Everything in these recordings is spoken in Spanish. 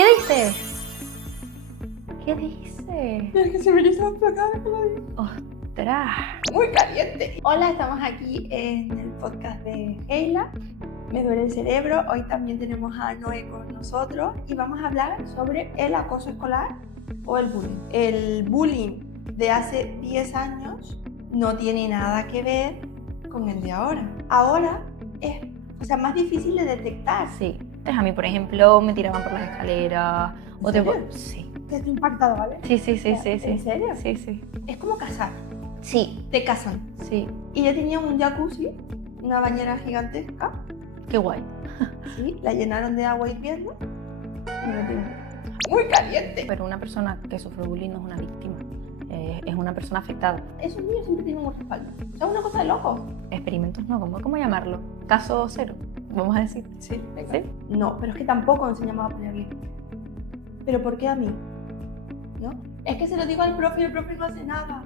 ¿Qué dice? ¿Qué dice? Es que se me hizo la cara que lo digo. ¡Ostras! Muy caliente. Hola, estamos aquí en el podcast de Heila. Me duele el cerebro. Hoy también tenemos a Noé con nosotros y vamos a hablar sobre el acoso escolar o el bullying. El bullying de hace 10 años no tiene nada que ver con el de ahora. Ahora es más difícil de detectar. Sí. Entonces a mí, por ejemplo, me tiraban por las escaleras. ¿En serio? Sí. Estoy impactada, ¿vale? Sí. ¿En serio? Sí. Es como casar. Sí. Te casan. Sí. Y yo tenía un jacuzzi, una bañera gigantesca. Qué guay. Sí, la llenaron de agua hirviendo y me metieron. Muy caliente. Pero una persona que sufre bullying no es una víctima. Es una persona afectada. Esos niños siempre tienen un respaldo. O sea, es una cosa de locos. Experimentos no, ¿cómo llamarlo? Caso cero, vamos a decir. Sí, ¿Sí? No, pero es que tampoco enseñamos a poner límites. ¿Pero por qué a mí? ¿No? Es que se lo digo al profe y el profe no hace nada.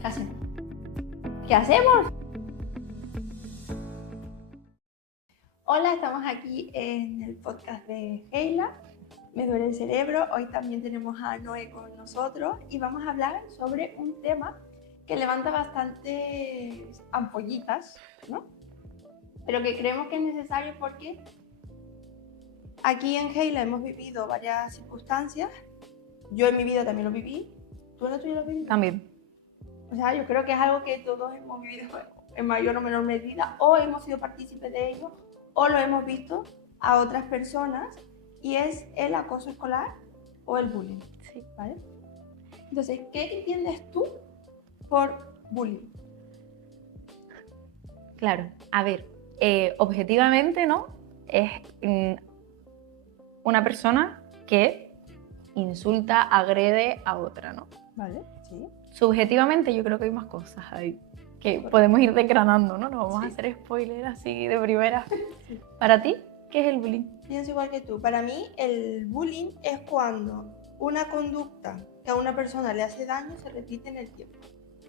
¿Qué hacemos? ¿Qué hacemos? Hola, estamos aquí en el podcast de Heila. Me duele el cerebro. Hoy también tenemos a Noé con nosotros y vamos a hablar sobre un tema que levanta bastantes ampollitas, ¿no? Pero que creemos que es necesario porque aquí en Heila hemos vivido varias circunstancias. Yo en mi vida también lo viví. ¿Tú en la tuya lo viviste? También. O sea, yo creo que es algo que todos hemos vivido en mayor o menor medida, o hemos sido partícipes de ello, o lo hemos visto a otras personas, y es el acoso escolar o el bullying. Sí. ¿Vale? Entonces, ¿qué entiendes tú por bullying? Claro, a ver, objetivamente, ¿no? Es una persona que insulta, agrede a otra, ¿no? ¿Vale? Sí. Subjetivamente yo creo que hay más cosas ahí que podemos ir desgranando, ¿no? No vamos a Sí. hacer spoiler así de primera. Sí. Para ti, ¿qué es el bullying? Pienso igual que tú. Para mí, el bullying es cuando una conducta que a una persona le hace daño se repite en el tiempo.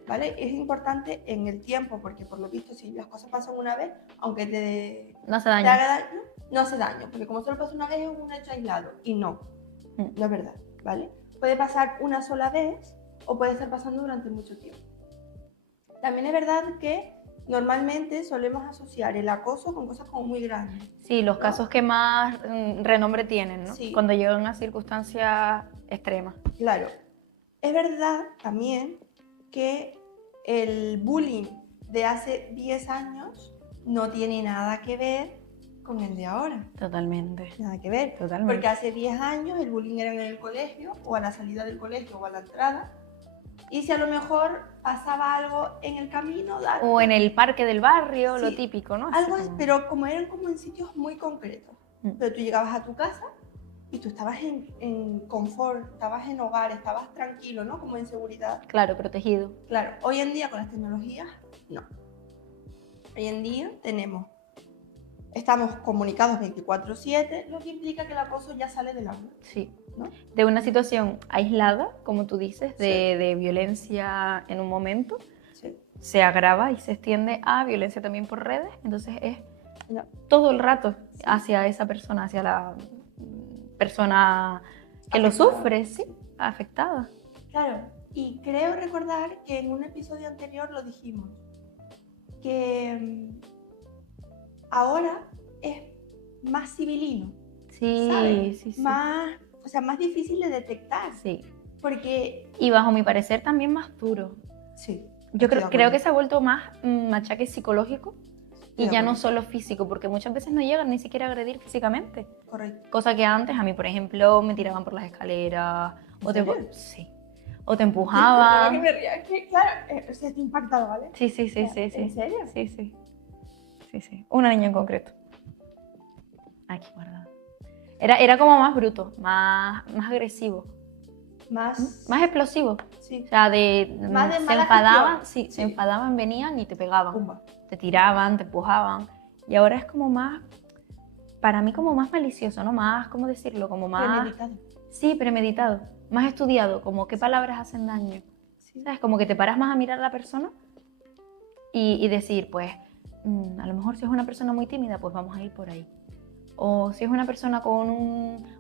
¿Vale? Es importante en el tiempo porque por lo visto si las cosas pasan una vez, aunque No hace te daño. haga daño, no hace daño, porque como solo pasa una vez es un hecho aislado y no es verdad, ¿vale? Puede pasar una sola vez o puede estar pasando durante mucho tiempo. También es verdad que normalmente solemos asociar el acoso con cosas como muy grandes. Sí, los ¿no? casos que más renombre tienen, ¿no? Sí. Cuando llegan a circunstancias extremas. Claro, es verdad también que el bullying de hace 10 años no tiene nada que ver con el de ahora. Totalmente. Nada que ver. Totalmente. Porque hace 10 años el bullying era en el colegio, o a la salida del colegio, o a la entrada. Y si a lo mejor pasaba algo en el camino... O en el parque del barrio, Sí, lo típico, ¿no? Algo Así es, como... pero como eran como en sitios muy concretos. Pero tú llegabas a tu casa y tú estabas en confort, estabas en hogar, estabas tranquilo, ¿no? Como en seguridad. Claro, protegido. Claro, hoy en día con las tecnologías, no. Hoy en día estamos comunicados 24/7, lo que implica que el acoso ya sale del aula. Sí. ¿No? De una situación aislada, como tú dices, Sí. de violencia en un momento, Sí. se agrava y se extiende a violencia también por redes, entonces es No. todo el rato Sí. hacia esa persona, hacia la persona que Afectada. lo sufre, sí, afectada. Claro, y creo recordar que en un episodio anterior lo dijimos, que ahora es más civilino, Sí, ¿sabes? sí. Más difícil de detectar, Sí. porque... Y bajo mi parecer también más duro. Sí. Yo Estoy de creo acuerdo. que se ha vuelto más machaque psicológico y Estoy de ya no acuerdo. solo físico, porque muchas veces no llegan ni siquiera a agredir físicamente. Correcto. Cosa que antes a mí, por ejemplo, me tiraban por las escaleras o te, serio? sí, o te No, empujaban. que me ría, es que claro, estoy impactado, ¿vale? Sí. ¿En serio? Sí. Una niña en concreto. Aquí guardada. Era como más bruto, más agresivo, Más explosivo. Sí. O sea, Más de se mala enfadaban, gestión. se Sí. enfadaban, venían y te pegaban. Pumba. Te tiraban, te empujaban. Y ahora es como más, para mí como más malicioso, ¿no? Más, ¿cómo decirlo? Como más... Premeditado. Sí, premeditado. Más estudiado, como qué palabras hacen daño. Sí. ¿Sabes? Como que te paras más a mirar a la persona y decir, pues, a lo mejor si es una persona muy tímida, pues vamos a ir por ahí. O si es una persona con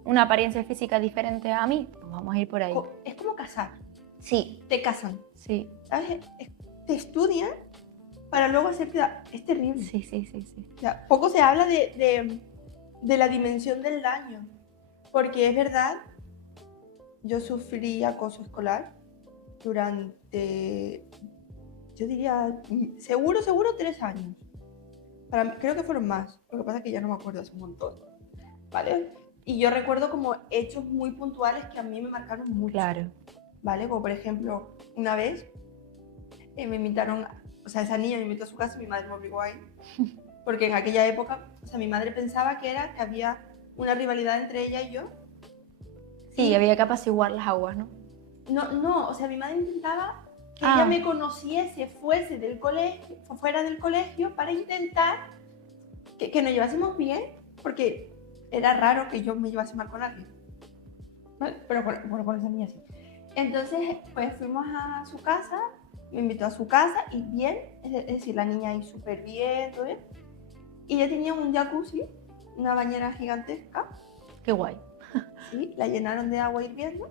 una apariencia física diferente a mí, pues vamos a ir por ahí. Es como casar. Sí, Te casan, sí, ¿sabes? Te estudian para luego hacerte... Es terrible. sí, sí, sí, sí. O sea, poco se habla de la dimensión del daño. Porque es verdad, yo sufrí acoso escolar durante, yo diría, seguro 3 años. Creo que fueron más. Lo que pasa es que ya no me acuerdo hace un montón. ¿Vale? Y yo recuerdo como hechos muy puntuales que a mí me marcaron mucho. Claro. ¿Vale? Como por ejemplo, una vez me invitaron, o sea, esa niña me invitó a su casa y mi madre me obligó a ir. Porque en aquella época, o sea, mi madre pensaba que había una rivalidad entre ella y yo. Sí, había que apaciguar las aguas, ¿no? No, o sea, mi madre intentaba que ella me conociese, fuese del colegio, fuera del colegio, para intentar que nos llevásemos bien, porque era raro que yo me llevase mal con alguien. ¿Vale? Pero bueno, con esa niña sí. Entonces, pues fuimos a su casa, me invitó a su casa y bien, es decir, la niña ahí súper bien, todo bien. Y ella tenía un jacuzzi, una bañera gigantesca. Qué guay. Sí, la llenaron de agua hirviendo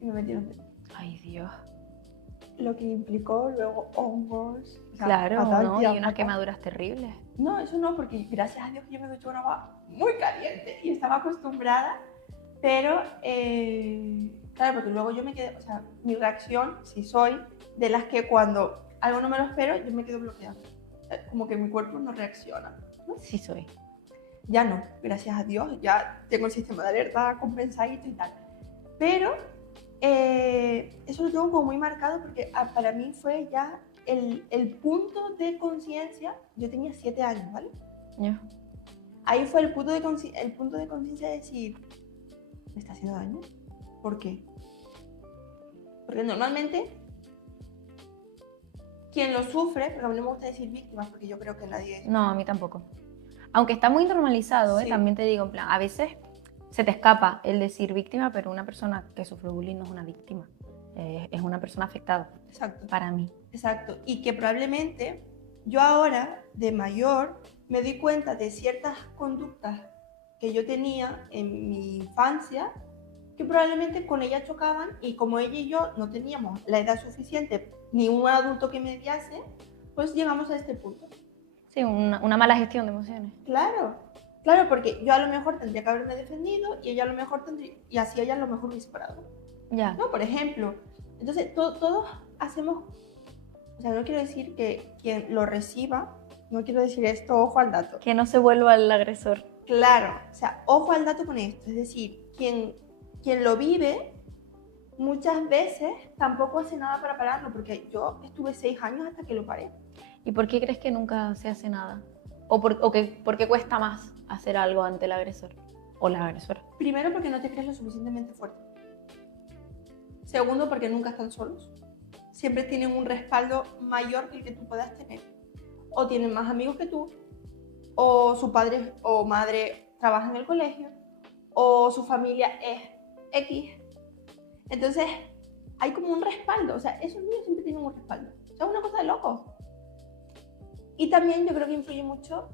y me metieron dentro. Ay, Dios. Lo que implicó luego hongos. O sea, Claro, fatal, ¿no? tía, Y unas fatal. quemaduras terribles. No, eso no, porque gracias a Dios que yo me ducho con agua muy caliente y estaba acostumbrada, pero claro, porque luego yo me quedé, o sea, mi reacción, si soy de las que cuando algo no me lo espero, yo me quedo bloqueada. Como que mi cuerpo no reacciona, ¿no? Sí soy. Ya no, gracias a Dios, ya tengo el sistema de alerta compensadito y tal. Pero eso lo tengo como muy marcado porque para mí fue ya el punto de conciencia. Yo tenía 7 años, ¿vale? Ya. Ahí fue el punto de conciencia de decir, ¿me está haciendo daño? ¿Por qué? Porque normalmente quien lo sufre, porque a mí no me gusta decir víctimas porque yo creo que nadie es. No, a mí tampoco. Aunque está muy normalizado, Sí. También te digo, en plan, a veces se te escapa el decir víctima, pero una persona que sufre bullying no es una víctima. Es una persona afectada. Exacto. Para mí. Exacto. Y que probablemente yo ahora, de mayor, me doy cuenta de ciertas conductas que yo tenía en mi infancia que probablemente con ella chocaban, y como ella y yo no teníamos la edad suficiente ni un adulto que mediase, pues llegamos a este punto. Sí, una mala gestión de emociones. Claro, porque yo a lo mejor tendría que haberme defendido y ella a lo mejor y así ella a lo mejor hubiese parado. Ya. ¿No? Por ejemplo. Entonces, todos hacemos, o sea, no quiero decir que quien lo reciba, no quiero decir esto, ojo al dato. Que no se vuelva el agresor. Claro, o sea, ojo al dato con esto, es decir, quien lo vive muchas veces tampoco hace nada para pararlo, porque yo estuve 6 años hasta que lo paré. ¿Y por qué crees que nunca se hace nada? ¿O por qué cuesta más hacer algo ante el agresor o la agresora? Primero, porque no te crees lo suficientemente fuerte. Segundo, porque nunca están solos. Siempre tienen un respaldo mayor que el que tú puedas tener. O tienen más amigos que tú, o su padre o madre trabaja en el colegio, o su familia es X. Entonces, hay como un respaldo. O sea, esos niños siempre tienen un respaldo. O sea, es una cosa de locos. Y también yo creo que influye mucho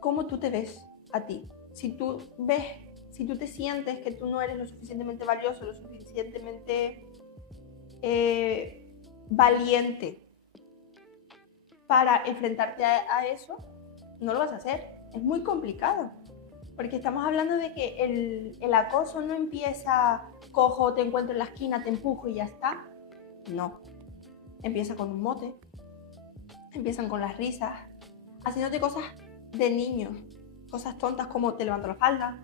cómo tú te ves a ti. Si tú te sientes que tú no eres lo suficientemente valioso, lo suficientemente valiente para enfrentarte a eso, no lo vas a hacer. Es muy complicado. Porque estamos hablando de que el acoso no empieza, cojo, te encuentro en la esquina, te empujo y ya está. No. Empieza con un mote. Empiezan con las risas, haciéndote cosas de niños, cosas tontas como te levanto la falda,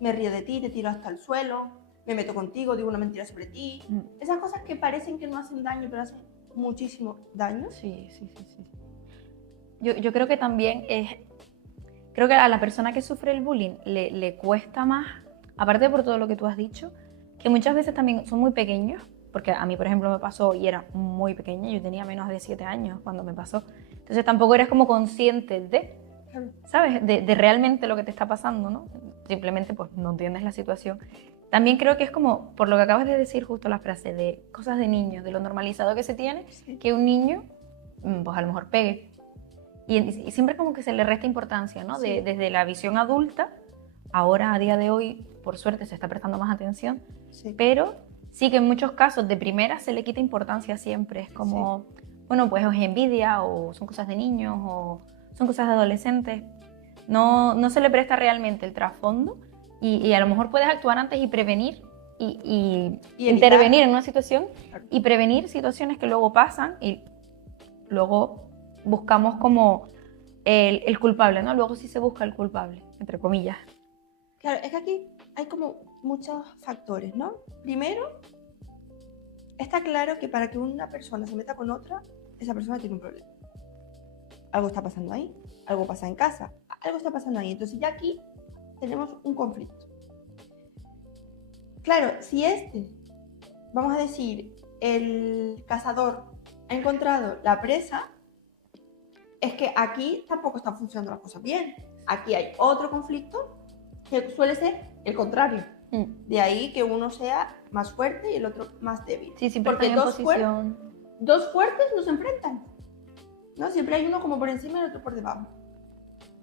me río de ti, te tiro hasta el suelo, me meto contigo, digo una mentira sobre ti. Esas cosas que parecen que no hacen daño, pero hacen muchísimo daño. Sí. Yo creo que también creo que a la persona que sufre el bullying le cuesta más, aparte por todo lo que tú has dicho, que muchas veces también son muy pequeños. Porque a mí, por ejemplo, me pasó y era muy pequeña, yo tenía menos de 7 años cuando me pasó. Entonces tampoco eres como consciente ¿sabes? De realmente lo que te está pasando, ¿no? Simplemente pues no entiendes la situación. También creo que es como, por lo que acabas de decir justo la frase, de cosas de niños, de lo normalizado que se tiene, Sí. que un niño, pues a lo mejor pegue. Y siempre como que se le resta importancia, ¿no? Sí. Desde la visión adulta, ahora a día de hoy, por suerte, se está prestando más atención, Sí. pero sí que en muchos casos de primera se le quita importancia siempre. Es como, bueno, pues o es envidia, o son cosas de niños, o son cosas de adolescentes. No se le presta realmente el trasfondo y a lo mejor puedes actuar antes y prevenir y intervenir en una situación y prevenir situaciones que luego pasan y luego buscamos como el culpable, ¿no? Luego sí se busca el culpable, entre comillas. Claro, es que aquí hay como muchos factores, ¿no? Primero, está claro que para que una persona se meta con otra, esa persona tiene un problema. Algo está pasando ahí, algo pasa en casa, algo está pasando ahí. Entonces ya aquí tenemos un conflicto. Claro, si vamos a decir, el cazador ha encontrado la presa, es que aquí tampoco están funcionando las cosas bien. Aquí hay otro conflicto que suele ser el contrario. De ahí que uno sea más fuerte y el otro más débil. Sí, siempre porque están en posición. Dos fuertes no se enfrentan, ¿no? Siempre hay uno como por encima y el otro por debajo.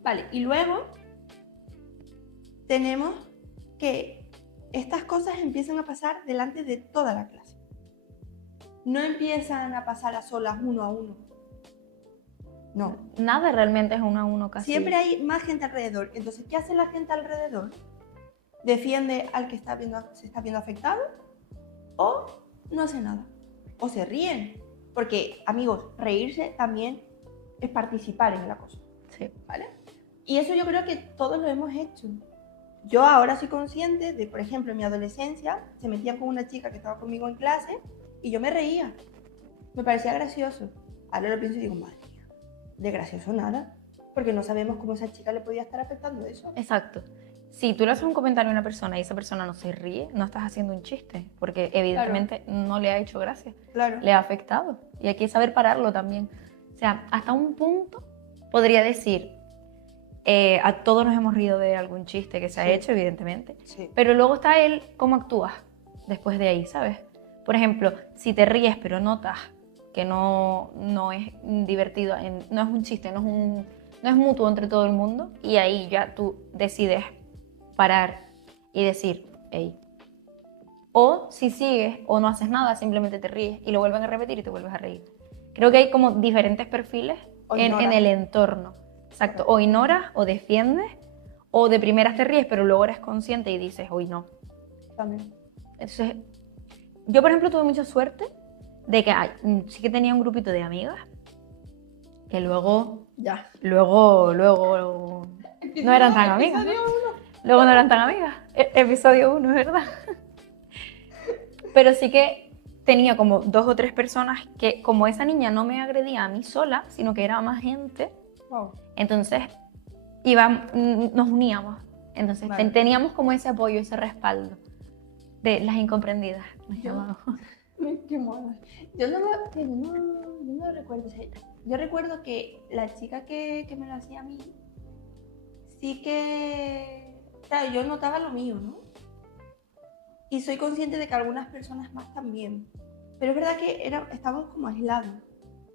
Vale, y luego tenemos que estas cosas empiezan a pasar delante de toda la clase. No empiezan a pasar a solas, uno a uno. No. Nada realmente es uno a uno casi. Siempre hay más gente alrededor. Entonces, ¿qué hace la gente alrededor? ¿Defiende al que se está viendo afectado? ¿O no hace nada? ¿O se ríen? Porque, amigos, reírse también es participar en la cosa. Sí. ¿Vale? Y eso yo creo que todos lo hemos hecho. Yo ahora soy consciente de, por ejemplo, en mi adolescencia, se metían con una chica que estaba conmigo en clase y yo me reía. Me parecía gracioso. Ahora lo pienso y digo, madre mía, de gracioso nada. Porque no sabemos cómo esa chica le podía estar afectando eso. Exacto. Si tú le haces un comentario a una persona y esa persona no se ríe, no estás haciendo un chiste, porque evidentemente no le ha hecho gracia, le ha afectado. Y hay que saber pararlo también. O sea, hasta un punto podría decir, a todos nos hemos rido de algún chiste que se ha hecho, evidentemente, pero luego está él, cómo actúas después de ahí, ¿sabes? Por ejemplo, si te ríes pero notas que no es divertido, no es un chiste, no es mutuo entre todo el mundo, y ahí ya tú decides parar y decir, hey. O si sigues o no haces nada, simplemente te ríes y lo vuelven a repetir y te vuelves a reír. Creo que hay como diferentes perfiles en el entorno. Exacto, o ignoras o defiendes, o de primeras te ríes, pero luego eres consciente y dices, hoy no. También. Entonces, yo por ejemplo tuve mucha suerte de que sí que tenía un grupito de amigas que luego no eran tan amigas, ¿no? Luego no eran tan amigas. Episodio 1, ¿verdad? Pero sí que tenía como 2 o 3 personas que, como esa niña no me agredía a mí sola, sino que era más gente, entonces nos uníamos. Entonces teníamos como ese apoyo, ese respaldo de las incomprendidas. Qué mono. Yo no recuerdo. Yo recuerdo que la chica que me lo hacía a mí, sí que, claro, yo notaba lo mío, ¿no? Y soy consciente de que algunas personas más también. Pero es verdad que estábamos como aislados,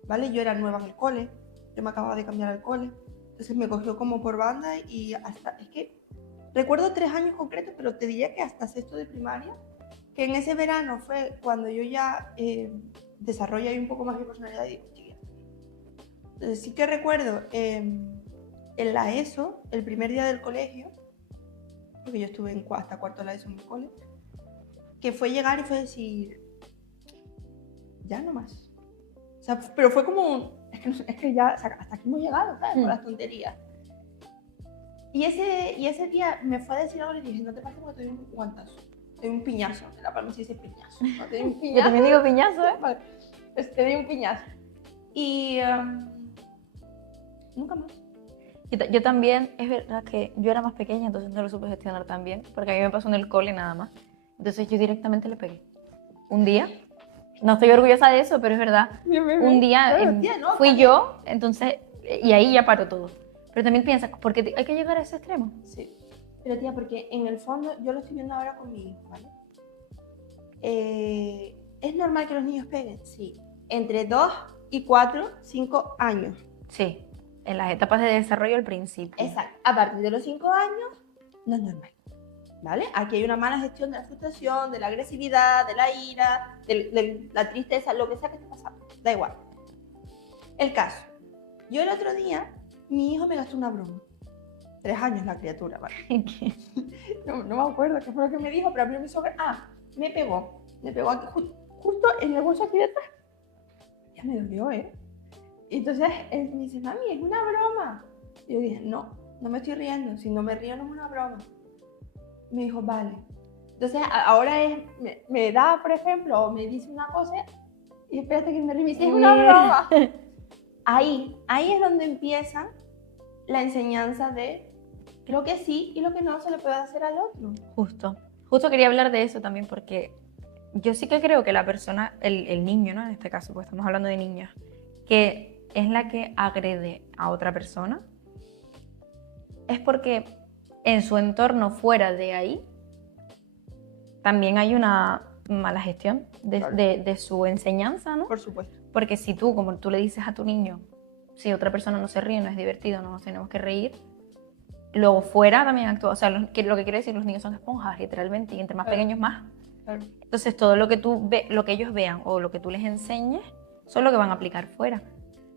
¿vale? Yo era nueva en el cole, yo me acababa de cambiar al cole, entonces me cogió como por banda y hasta, es que recuerdo 3 años concretos, pero te diría que hasta sexto de primaria, que en ese verano fue cuando yo ya desarrollé un poco más mi personalidad y digo, chiquilla. Entonces sí que recuerdo en la ESO, el primer día del colegio, porque yo estuve hasta cuarto de la ESO en el cole, que fue llegar y fue decir, ya no más. O sea, pero fue como, es que ya, o sea, hasta aquí hemos llegado, ¿sabes? Con las tonterías. Y ese día me fue a decir algo y le dije, no te pases porque te doy un guantazo. Te doy un piñazo. En La Palma se dice piñazo. ¿No? Te doy un piñazo. Yo también digo piñazo, ¿eh? Vale. Pues te doy un piñazo. Y nunca más. Yo también, es verdad que yo era más pequeña, entonces no lo supe gestionar tan bien, porque a mí me pasó en el cole nada más. Entonces yo directamente le pegué. Un día, no estoy orgullosa de eso, pero es verdad. Un día fui yo, entonces, y ahí ya paró todo. Pero también piensas, ¿por qué hay que llegar a ese extremo? Sí. Pero tía, porque en el fondo, yo lo estoy viendo ahora con mi hijo, ¿vale? ¿Es normal que los niños peguen? Sí. Entre 2 y 4, 5 años. Sí, En las etapas de desarrollo al principio. Exacto. A partir de los 5 años no es normal, ¿vale? Aquí hay una mala gestión de la frustración, de la agresividad, de la ira, de la tristeza, lo que sea que esté pasando. Da igual. El caso. Yo el otro día, mi hijo me gastó una broma. 3 años la criatura, ¿vale? No me acuerdo qué fue lo que me dijo, pero a mí me hizo... me pegó. Me pegó aquí, justo en el bolso aquí detrás. Ya me dolió, ¿eh? Y entonces él me dice, mami, es una broma. Y yo dije, no me estoy riendo. Si no me río, no es una broma. Me dijo, vale. Entonces ahora me da, por ejemplo, o me dice una cosa y espérate que me ríe y me dice, es una broma. Ahí es donde empieza la enseñanza de lo que sí y lo que no se le puede hacer al otro. Justo quería hablar de eso también porque yo sí que creo que la persona, el niño, ¿no? En este caso, pues estamos hablando de niños, que es la que agrede a otra persona, es porque en su entorno fuera de ahí también hay una mala gestión de su enseñanza, ¿no? Por supuesto. Porque si tú, como tú le dices a tu niño, si otra persona no se ríe, no es divertido, no nos tenemos que reír, luego fuera también actúa. O sea, lo que quiere decir, los niños son esponjas, literalmente, y entre más pequeños más. Claro. Entonces, todo lo que lo que ellos vean o lo que tú les enseñes, son lo que van a aplicar fuera.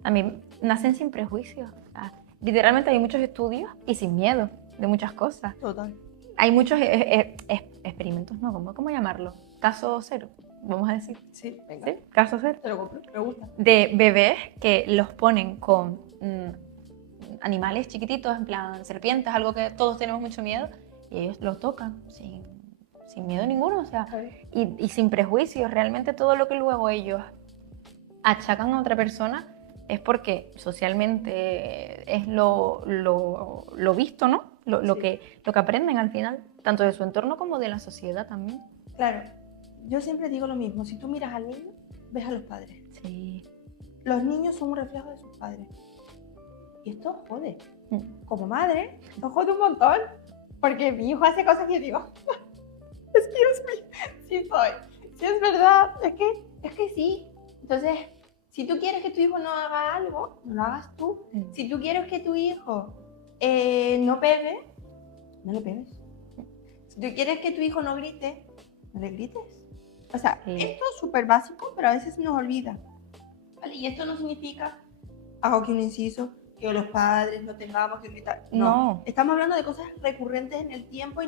También nacen sin prejuicios. O sea, literalmente hay muchos estudios y sin miedo de muchas cosas. Total. Hay muchos experimentos, ¿no? ¿Cómo llamarlo? Caso cero, vamos a decir. Sí, venga. ¿Sí? Caso cero. Te lo compro, me gusta. De bebés que los ponen con animales chiquititos, en plan serpientes, algo que todos tenemos mucho miedo, y ellos lo tocan sin miedo ninguno, o sea, y sin prejuicios. Realmente todo lo que luego ellos achacan a otra persona es porque socialmente es lo visto, ¿no? Lo que aprenden al final, tanto de su entorno como de la sociedad también. Claro, yo siempre digo lo mismo, si tú miras al niño, ves a los padres. Sí. Los niños son un reflejo de sus padres. Y esto jode. Como madre, esto jode un montón. Porque mi hijo hace cosas que yo digo, excuse me, sí soy. Sí es verdad, es que sí. Entonces, si tú quieres que tu hijo no haga algo, no lo hagas tú. Si tú quieres que tu hijo no pegue, no le pegues. Si tú quieres que tu hijo no grite, no le grites. O sea, esto es súper básico, pero a veces se nos olvida. ¿Vale? Y esto no significa, hago aquí un inciso, que los padres no tengamos que gritar. No. Estamos hablando de cosas recurrentes en el tiempo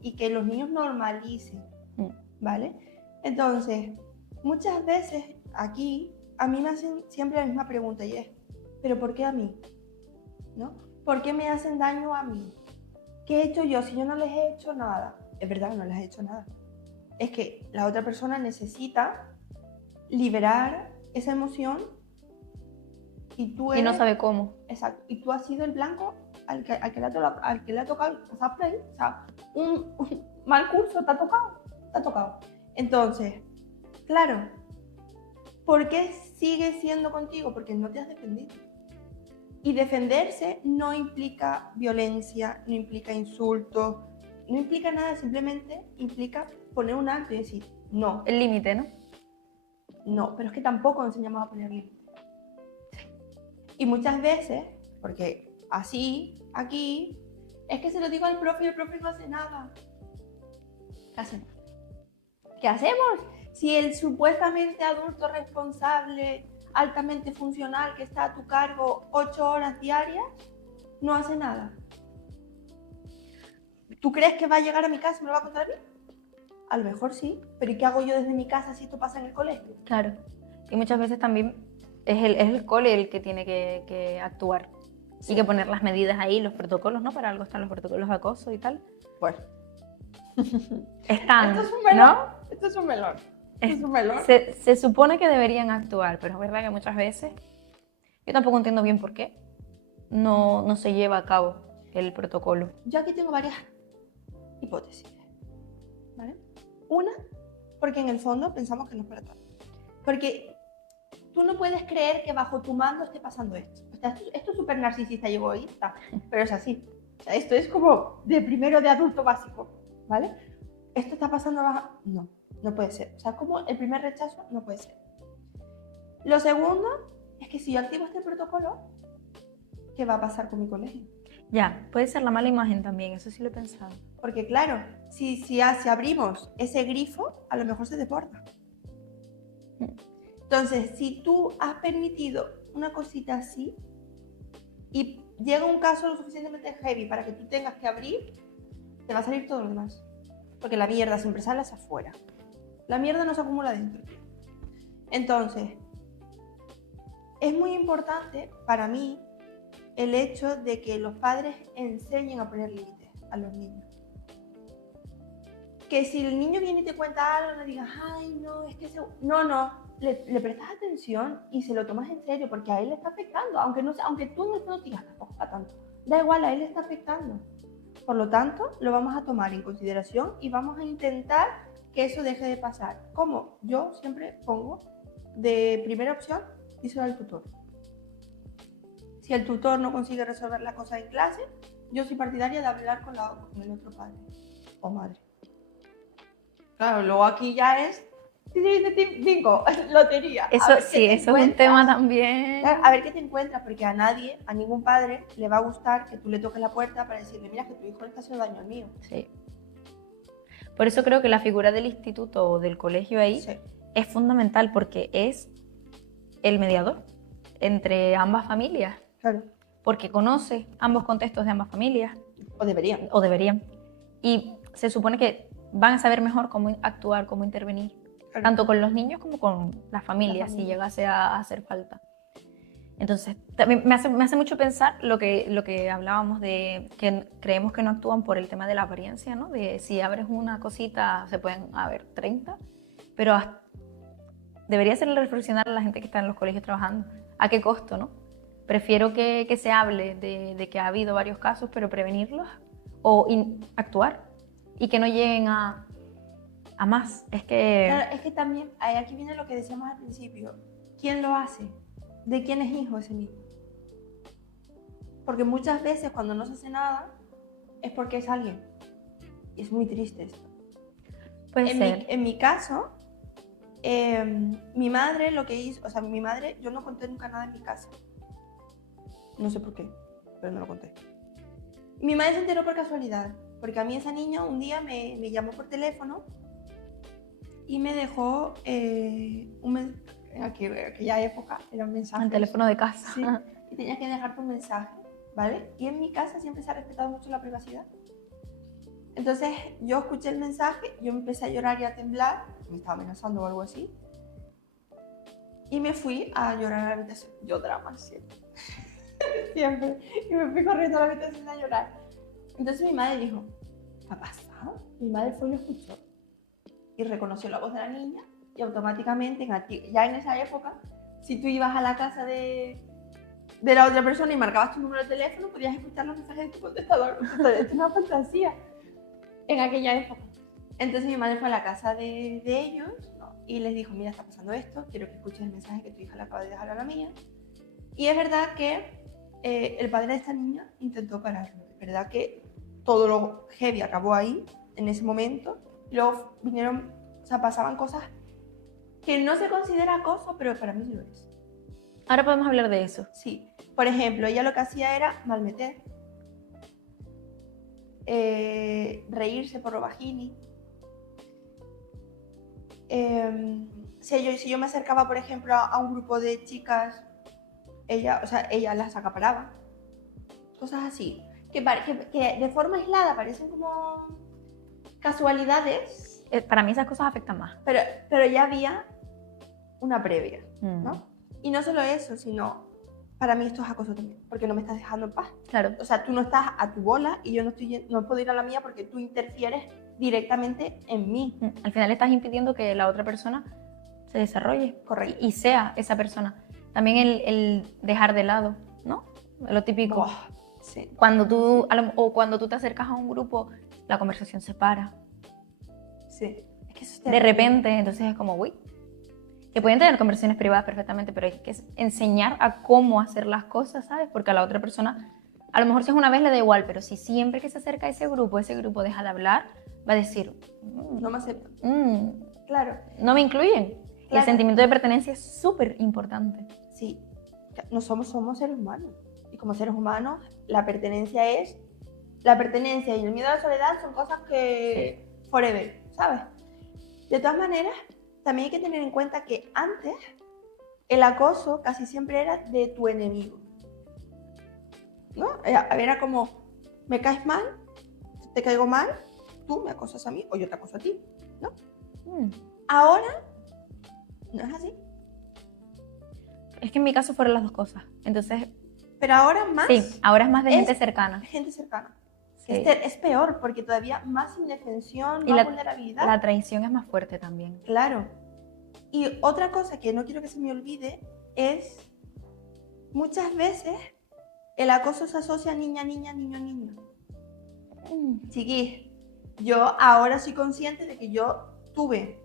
y que los niños normalicen. ¿Vale? Entonces, muchas veces aquí a mí me hacen siempre la misma pregunta y es, ¿pero por qué a mí? ¿No? ¿Por qué me hacen daño a mí? ¿Qué he hecho yo si yo no les he hecho nada? Es verdad, no les he hecho nada. Es que la otra persona necesita liberar esa emoción y tú eres... Y no sabe cómo. Exacto. Y tú has sido el blanco al que le ha tocado pasar por ahí. O sea, un mal curso te ha tocado. Entonces, claro, ¿por qué sigue siendo contigo? Porque no te has defendido. Y defenderse no implica violencia, no implica insultos, no implica nada, simplemente implica poner un alto y decir, no. El límite, ¿no? No, pero es que tampoco enseñamos a poner límite. Y muchas veces, porque así, aquí, es que se lo digo al profe y el profe no hace nada. ¿Qué hacemos? ¿Qué hacemos? Si el supuestamente adulto responsable, altamente funcional, que está a tu cargo 8 horas diarias, no hace nada. ¿Tú crees que va a llegar a mi casa y me lo va a contar a mí? A lo mejor sí, pero ¿y qué hago yo desde mi casa si esto pasa en el colegio? Claro. Y muchas veces también es el cole el que tiene que actuar. Sí. Y que poner las medidas ahí, los protocolos, ¿no? Para algo están los protocolos de acoso y tal. Bueno. Están, esto es un melón, ¿no? Esto es un melón. Esto es un melón. Se supone que deberían actuar, pero es verdad que muchas veces, yo tampoco entiendo bien por qué no se lleva a cabo el protocolo. Yo aquí tengo varias hipótesis, ¿vale? Una, porque en el fondo pensamos que no es para tanto. Porque tú no puedes creer que bajo tu mando esté pasando esto. O sea, esto es súper narcisista y egoísta, pero es así. O sea, esto es como de primero de adulto básico, ¿vale? ¿Esto está pasando bajo? No puede ser. O sea, como el primer rechazo, no puede ser. Lo segundo es que si yo activo este protocolo, ¿qué va a pasar con mi colegio? Ya, puede ser la mala imagen también, eso sí lo he pensado. Porque claro, si abrimos ese grifo, a lo mejor se desborda. Entonces, si tú has permitido una cosita así y llega un caso lo suficientemente heavy para que tú tengas que abrir, te va a salir todo lo demás. Porque la mierda siempre sale hacia afuera. La mierda no se acumula dentro. Entonces, es muy importante para mí el hecho de que los padres enseñen a poner límites a los niños. Que si el niño viene y te cuenta algo, no digas, ay, no, es que no, le prestas atención y se lo tomas en serio porque a él le está afectando, aunque tú no digas tampoco para tanto, da igual, a él le está afectando. Por lo tanto, lo vamos a tomar en consideración y vamos a intentar que eso deje de pasar. Como yo siempre pongo de primera opción, díselo al tutor. Si el tutor no consigue resolver las cosas en clase, yo soy partidaria de hablar con el otro padre o madre. Claro, luego aquí ya es bingo, lotería. Eso sí, eso es un tema también. Claro, a ver qué te encuentras, porque a ningún padre le va a gustar que tú le toques la puerta para decirle, mira que tu hijo le está haciendo daño al mío. Sí. Por eso creo que la figura del instituto o del colegio ahí es fundamental, porque es el mediador entre ambas familias. Claro. Porque conoce ambos contextos de ambas familias. O deberían. O deberían. Y se supone que van a saber mejor cómo actuar, cómo intervenir, claro, tanto con los niños como con las familias, si llegase a hacer falta. Entonces, también me hace mucho pensar lo que hablábamos de que creemos que no actúan por el tema de la apariencia, ¿no? De si abres una cosita, se pueden haber 30, pero debería hacerle reflexionar a la gente que está en los colegios trabajando. ¿A qué costo, no? Prefiero que se hable de que ha habido varios casos, pero prevenirlos o actuar y que no lleguen a más. Es que... Claro, es que también, aquí viene lo que decíamos al principio. ¿Quién lo hace? ¿De quién es hijo ese niño? Porque muchas veces cuando no se hace nada es porque es alguien. Y es muy triste esto. Puede ser. En mi caso, mi madre lo que hizo, o sea, mi madre, yo no conté nunca nada en mi casa. No sé por qué, pero no lo conté. Mi madre se enteró por casualidad, porque a mí esa niña un día me llamó por teléfono y me dejó en aquella época era un mensaje. El teléfono de casa. Sí, y tenías que dejarte un mensaje, ¿vale? Y en mi casa siempre se ha respetado mucho la privacidad. Entonces yo escuché el mensaje, yo empecé a llorar y a temblar, me estaba amenazando o algo así, y me fui a llorar a la habitación. Yo drama siempre. Siempre. Y me fui corriendo a la habitación a llorar. Entonces mi madre dijo, ¿qué ha pasado? Mi madre fue y lo escuchó. Y reconoció la voz de la niña y automáticamente, ya en esa época, si tú ibas a la casa de la otra persona y marcabas tu número de teléfono, podías escuchar los mensajes de tu contestador. Entonces, es una fantasía en aquella época. Entonces mi madre fue a la casa de ellos, ¿no? Y les dijo, mira, está pasando esto, quiero que escuches el mensaje que tu hija le acaba de dejar a la mía. Y es verdad que el padre de esta niña intentó pararlo. Es verdad que todo lo heavy acabó ahí, en ese momento. Luego vinieron, o sea, pasaban cosas que no se considera acoso, pero para mí sí lo es. Ahora podemos hablar de eso. Sí. Por ejemplo, ella lo que hacía era malmeter, reírse por lo bajini. Si yo me acercaba, por ejemplo, a un grupo de chicas, ella las acaparaba. Cosas así. Que de forma aislada parecen como casualidades. Para mí esas cosas afectan más. Pero ya había una previa, ¿no? Y no solo eso, sino para mí esto es acoso también, porque no me estás dejando en paz. Claro. O sea, tú no estás a tu bola y yo no puedo ir a la mía porque tú interfieres directamente en mí. Al final estás impidiendo que la otra persona se desarrolle. Correcto. Y sea esa persona. También el dejar de lado, ¿no? Lo típico. Sí. Cuando tú te acercas a un grupo, la conversación se para. Sí. Es que eso es de repente, entonces es como, uy. Que pueden tener conversaciones privadas perfectamente, pero hay que enseñar a cómo hacer las cosas, ¿sabes? Porque a la otra persona, a lo mejor si es una vez le da igual, pero si siempre que se acerca a ese grupo deja de hablar, va a decir, no me aceptan. Claro. No me incluyen. Claro. Y el sentimiento de pertenencia es súper importante. Sí. No somos seres humanos. como seres humanos, la pertenencia y el miedo a la soledad son cosas que forever, ¿sabes? De todas maneras, también hay que tener en cuenta que antes el acoso casi siempre era de tu enemigo, ¿no? Era como, me caes mal, te caigo mal, tú me acosas a mí o yo te acoso a ti, ¿no? Ahora no es así. Es que en mi caso fueron las dos cosas. Entonces, pero ahora más. Sí, ahora es más de gente cercana. Gente cercana. Sí. Es peor porque todavía más indefensión, Y más vulnerabilidad. La traición es más fuerte también. Claro. Y otra cosa que no quiero que se me olvide es muchas veces el acoso se asocia a niña, niño, niño. Chiquis, yo ahora soy consciente de que yo tuve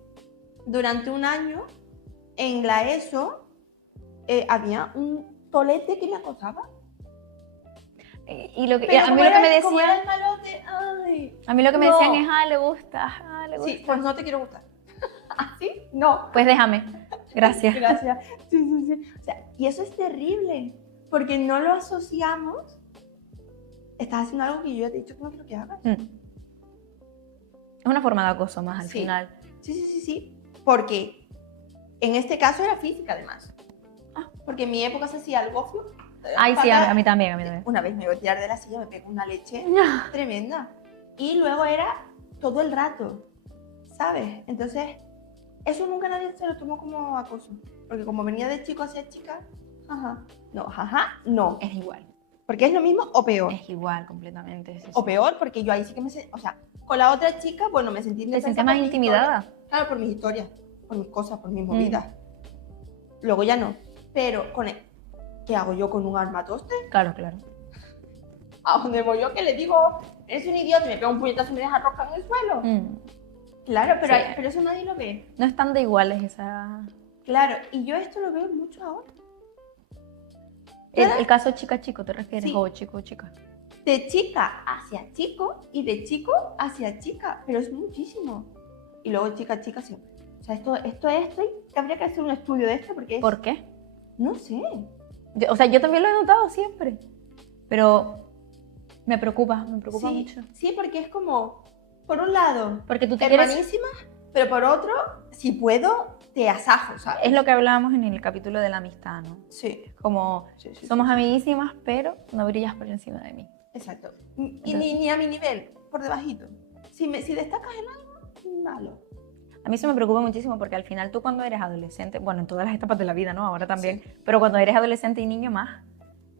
durante un año en la ESO, había un tolete que me acosaba. Y lo que, a mí lo que me decían, a mí lo que me decían es, le gusta. Sí, pues no te quiero gustar. ¿Sí? No. Pues déjame. Gracias. Gracias. Sí. O sea, y eso es terrible, porque no lo asociamos. Estás haciendo algo que yo ya te he dicho que no quiero que hagas. Es una forma de acoso más al final. Sí. Porque en este caso era física, además. Porque en mi época se hacía el gofio. Ay, sí, a mí también. Una vez me iba a tirar de la silla, me pegó una leche tremenda. Y luego era todo el rato, ¿sabes? Entonces, eso nunca nadie se lo tomó como acoso. Porque como venía de chico hacia chica, no. Es igual. Porque es lo mismo o peor. Es igual, completamente. Sí, o peor, porque yo ahí sí que o sea, con la otra chica, bueno, me sentí ¿Te sentías más intimidada? Claro, por mis historias, por mis cosas, por mis movidas. Luego ya no. Pero con él, ¿qué hago yo con un armatoste? Claro. A donde voy yo que le digo, eres un idiota y me pega un puñetazo y me deja rosca en el suelo. Claro, pero eso nadie lo ve. No están de iguales esa... Claro, y yo esto lo veo mucho ahora. El caso chica-chico, ¿te refieres? Sí. O chico-chica. De chica hacia chico y de chico hacia chica, pero es muchísimo. Y luego chica-chica siempre. O sea, esto que habría que hacer un estudio de esto porque ¿Por qué? No sé. Yo también lo he notado siempre, pero me preocupa mucho. Sí, porque es como, por un lado, porque tú te hermanísima, pero por otro, si puedo, te asajo, ¿sabes? Es lo que hablábamos en el capítulo de la amistad, ¿no? Sí. Como somos amiguísimas, pero no brillas por encima de mí. Exacto. Y ni a mi nivel, por debajito. Si destacas en algo, malo. A mí eso me preocupa muchísimo porque al final tú cuando eres adolescente, bueno, en todas las etapas de la vida, ¿no? Ahora también, pero cuando eres adolescente y niño más,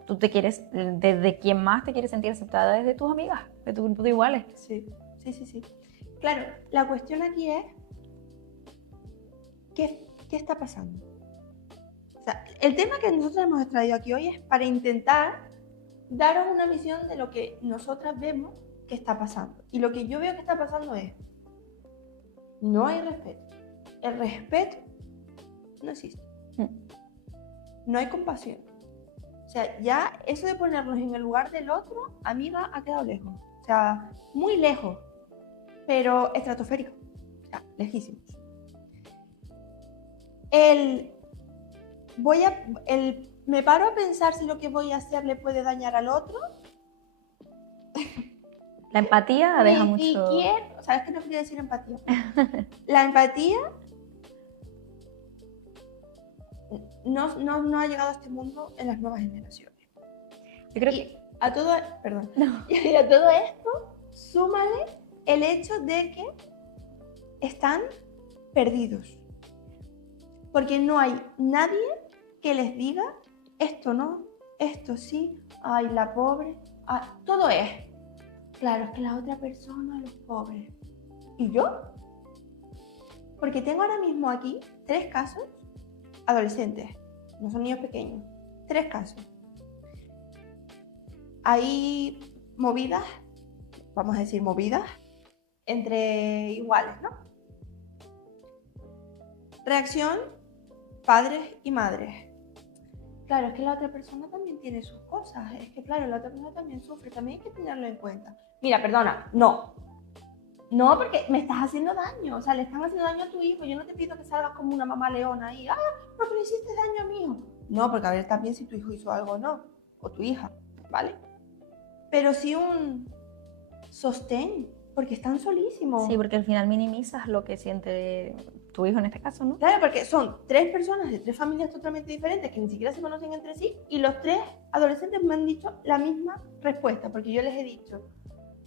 tú te quieres, desde quien más te quieres sentir aceptada, desde tus amigas, de tu grupo de iguales. Sí. Claro, la cuestión aquí es, ¿qué está pasando? O sea, el tema que nosotros hemos traído aquí hoy es para intentar daros una visión de lo que nosotras vemos que está pasando. Y lo que yo veo que está pasando es, no hay respeto. El respeto no existe. No hay compasión. O sea, ya eso de ponernos en el lugar del otro, amiga, ha quedado lejos. O sea, muy lejos, pero estratosférico. O sea, lejísimos. Me paro a pensar si lo que voy a hacer le puede dañar al otro. La empatía deja mucho... ¿Sabes qué no quería decir empatía? La empatía no ha llegado a este mundo en las nuevas generaciones. Yo creo que... A todo esto, súmale el hecho de que están perdidos. Porque no hay nadie que les diga esto no, esto sí, ay, la pobre, todo es. Claro, es que la otra persona, los pobres. ¿Y yo? Porque tengo ahora mismo aquí 3 casos adolescentes, no son niños pequeños, 3 casos. Hay movidas, vamos a decir movidas, entre iguales, ¿no? Reacción, padres y madres. Claro, es que la otra persona también tiene sus cosas, es que claro, la otra persona también sufre, también hay que tenerlo en cuenta. Mira, perdona, no, porque me estás haciendo daño, o sea, le están haciendo daño a tu hijo, yo no te pido que salgas como una mamá leona y, porque le hiciste daño a mi hijo. No, porque a ver también si tu hijo hizo algo o no, o tu hija. ¿vale? Pero sí un sostén, porque están solísimos. Sí, porque al final minimizas lo que siente tu hijo en este caso, ¿no? Claro, porque son 3 personas de 3 familias totalmente diferentes que ni siquiera se conocen entre sí y los 3 adolescentes me han dicho la misma respuesta, porque yo les he dicho,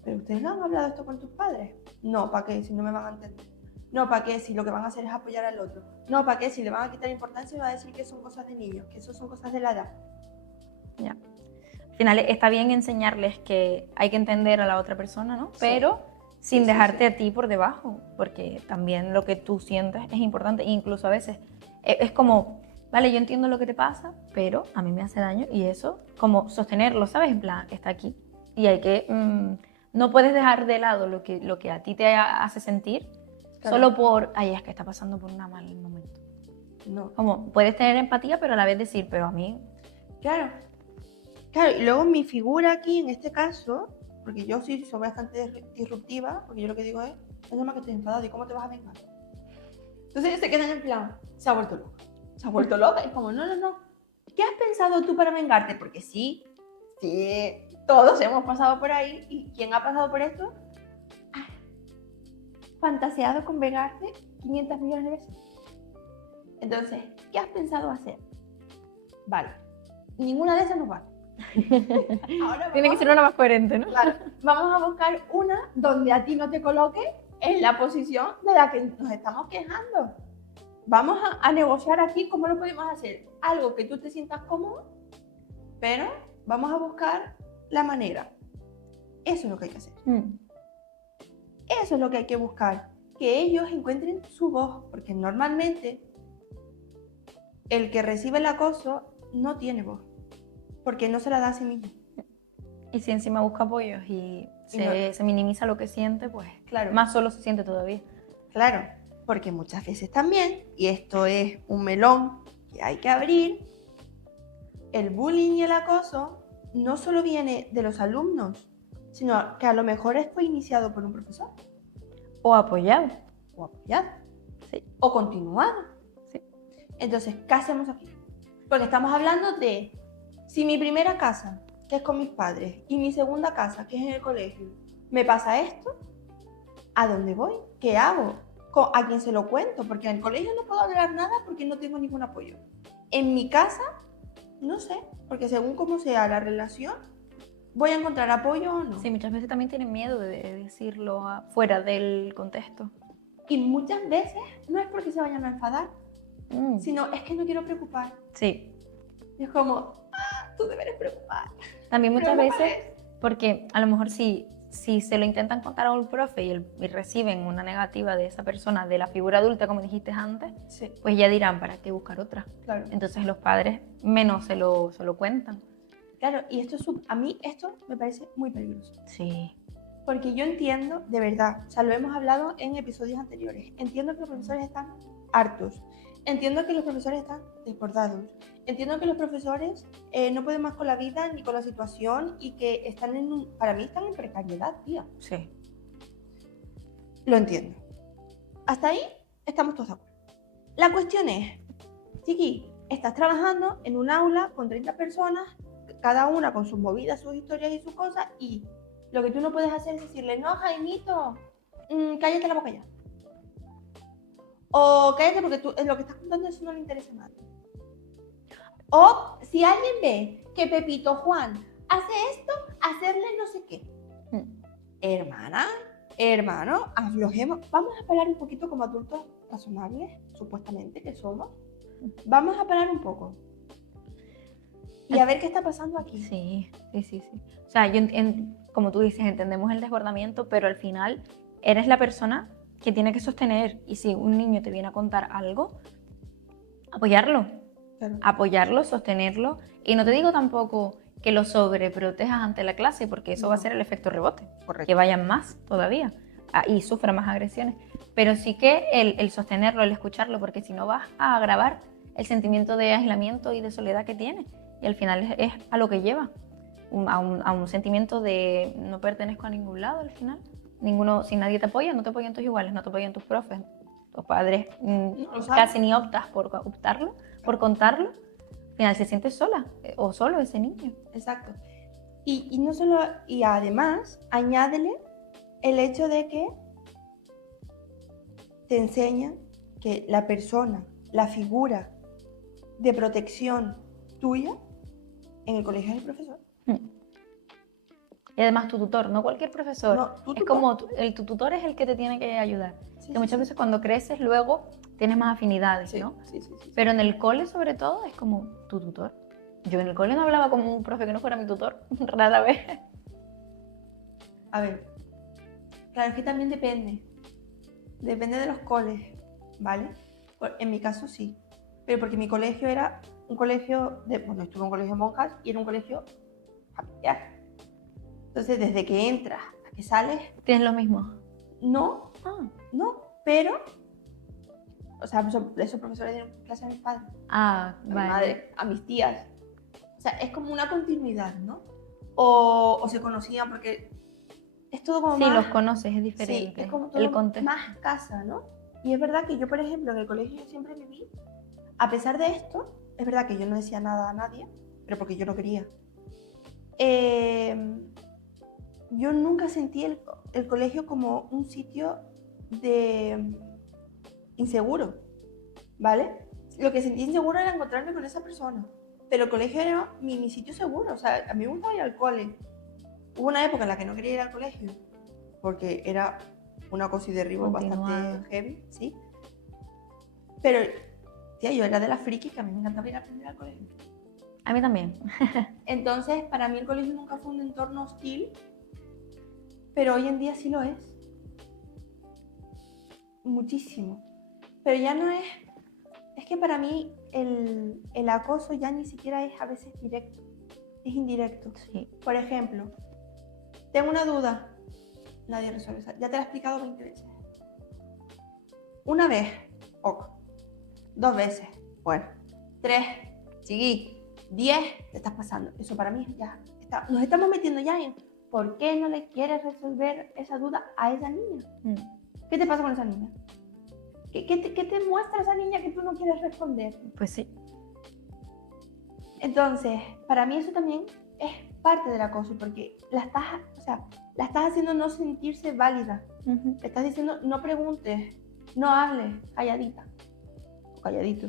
¿pero ustedes no han hablado esto con tus padres? No, ¿para qué? Si no me van a entender. No, ¿para qué? Si lo que van a hacer es apoyar al otro. No, ¿para qué? Si le van a quitar importancia y van a decir que son cosas de niños, que eso son cosas de la edad. Ya. Al final está bien enseñarles que hay que entender a la otra persona, ¿no? Sí. Pero sin Sí, dejarte sí. a ti por debajo, porque también lo que tú sientes es importante. E incluso a veces es como, vale, yo entiendo lo que te pasa, pero a mí me hace daño y eso, como sostenerlo, ¿sabes? En plan, está aquí y hay que... no puedes dejar de lado lo que a ti te hace sentir, Claro. solo por, ay, es que está pasando por un mal momento. No. Como puedes tener empatía, pero a la vez decir, pero a mí... Claro. Claro, y luego mi figura aquí, en este caso, porque yo sí soy bastante disruptiva, porque yo lo que digo es normal que estoy enfadado, ¿y cómo te vas a vengar? Entonces ellos se quedan en plan, se ha vuelto loca. Se ha vuelto loca, y como, no. ¿Qué has pensado tú para vengarte? Porque sí, todos hemos pasado por ahí, ¿y quién ha pasado por esto? Ah, fantaseado con vengarse 500 millones de veces. Entonces, ¿qué has pensado hacer? Vale, ninguna de esas nos vale. Ahora Tiene que ser una más coherente, ¿no? Claro, vamos a buscar una donde a ti no te coloque en la posición de la que nos estamos quejando. Vamos a negociar aquí cómo lo podemos hacer. Algo que tú te sientas cómodo, pero vamos a buscar la manera. Eso es lo que hay que hacer. Eso es lo que hay que buscar. Que ellos encuentren su voz, porque normalmente el que recibe el acoso no tiene voz, porque no se la da a sí mismo. Y si encima busca apoyos y se minimiza lo que siente, pues Claro. más solo se siente todavía. Claro, porque muchas veces también, y esto es un melón que hay que abrir, el bullying y el acoso no solo viene de los alumnos, sino que a lo mejor fue iniciado por un profesor, O apoyado. o apoyado, Sí. o continuado. Sí. Entonces, ¿qué hacemos aquí? Porque estamos hablando de, si mi primera casa, que es con mis padres, y mi segunda casa, que es en el colegio, me pasa esto, ¿a dónde voy? ¿Qué hago? ¿A quién se lo cuento? Porque en el colegio no puedo hablar nada porque no tengo ningún apoyo. En mi casa, no sé, porque según cómo sea la relación, voy a encontrar apoyo o no. Sí, muchas veces también tienen miedo de decirlo fuera del contexto. Y muchas veces no es porque se vayan a enfadar, sino es que no quiero preocupar. Sí. Y es como, tú deberes preocupar. También muchas Preocúpales. veces, porque a lo mejor si se lo intentan contar a un profe y reciben una negativa de esa persona, de la figura adulta, como dijiste antes, Sí, pues ya dirán, ¿para qué buscar otra? claro. Entonces los padres menos se lo cuentan. Claro, y esto a mí esto me parece muy peligroso. Sí. Porque yo entiendo, de verdad, o sea, lo hemos hablado en episodios anteriores, entiendo que los profesores están hartos, entiendo que los profesores están desbordados, entiendo que los profesores no pueden más con la vida ni con la situación y que están para mí están en precariedad, tía. Sí. Lo entiendo. Hasta ahí estamos todos de acuerdo. La cuestión es, chiqui, estás trabajando en un aula con 30 personas, cada una con sus movidas, sus historias y sus cosas, y lo que tú no puedes hacer es decirle, no, Jaimito, cállate la boca ya. O cállate porque lo que estás contando eso no le interesa a nadie. O si alguien ve que Pepito Juan hace esto, hacerle no sé qué. Hermana, hermano, aflojemos. Vamos a parar un poquito como adultos razonables, supuestamente que somos. Vamos a parar un poco. Y a ver qué está pasando aquí. Sí. O sea, como tú dices, entendemos el desbordamiento, pero al final eres la persona que tiene que sostener. Y si un niño te viene a contar algo, apoyarlo. Claro. Apoyarlo, sostenerlo. Y no te digo tampoco que lo sobreprotejas ante la clase, porque eso va a ser el efecto rebote. Correcto. Que vayan más todavía y sufra más agresiones. Pero sí que el sostenerlo, el escucharlo, porque si no vas a agravar el sentimiento de aislamiento y de soledad que tiene. Y al final es a lo que lleva, a un sentimiento de no pertenezco a ningún lado al final. Si nadie te apoya, no te apoyan tus iguales, no te apoyan tus profes, tus padres, casi ni optas por contarlo. Al final se siente sola o solo ese niño. Exacto. Y no solo, y además, añádele el hecho de que te enseñan que la persona, la figura de protección tuya en el colegio es el profesor. Y además tu tutor, no cualquier profesor. No, tu es tutor. como tu tutor es el que te tiene que ayudar. Sí, que muchas veces cuando creces luego tienes más afinidades, sí, ¿no? sí. Pero en el cole sobre todo es como tu tutor. Yo en el cole no hablaba con un profe que no fuera mi tutor, rara vez. A ver, claro, es que también depende. Depende de los coles, ¿vale? En mi caso sí, pero porque mi colegio era un colegio bueno, estuve en un colegio de monjas y era un colegio familiar. Entonces, desde que entras hasta que sales, ¿Tienes lo mismo? no, Ah, pero, o sea, esos profesores dieron clases a mis padres, a mi vale. madre, a mis tías. O sea, es como una continuidad, ¿no? O se conocían porque es todo como Sí, más... los conoces, es Sí, diferente. es como el todo contexto. más casa, ¿no? Y es verdad que yo, por ejemplo, en el colegio yo siempre viví, a pesar de esto, es verdad que yo no decía nada a nadie, pero porque yo no quería. Yo nunca sentí el colegio como un sitio de inseguro, ¿vale? Lo que sentí inseguro era encontrarme con esa persona, pero el colegio era mi sitio seguro, o sea, a mí me gustaba ir al cole. Hubo una época en la que no quería ir al colegio, porque era una acoso y derribo bastante heavy, ¿sí? Pero, tía, yo era de las frikis que a mí me encantaba ir a aprender al colegio. A mí también. Entonces, para mí el colegio nunca fue un entorno hostil, pero hoy en día sí lo es. Muchísimo. Pero ya no es... Es que para mí el acoso ya ni siquiera es a veces directo, es indirecto. Sí. Por ejemplo, tengo una duda, nadie resuelve esa. Ya te la he explicado 20 veces. Una vez, ok. 2 veces, bueno. 3, seguí. 10, te estás pasando. Eso para mí ya está. Nos estamos metiendo ya en ¿por qué no le quieres resolver esa duda a esa niña? ¿Qué te pasa con esa niña? ¿Qué te muestra esa niña que tú no quieres responder? Pues sí. Entonces, para mí eso también es parte del acoso, porque la estás haciendo no sentirse válida. Le estás diciendo, no preguntes, no hables, calladita o calladito.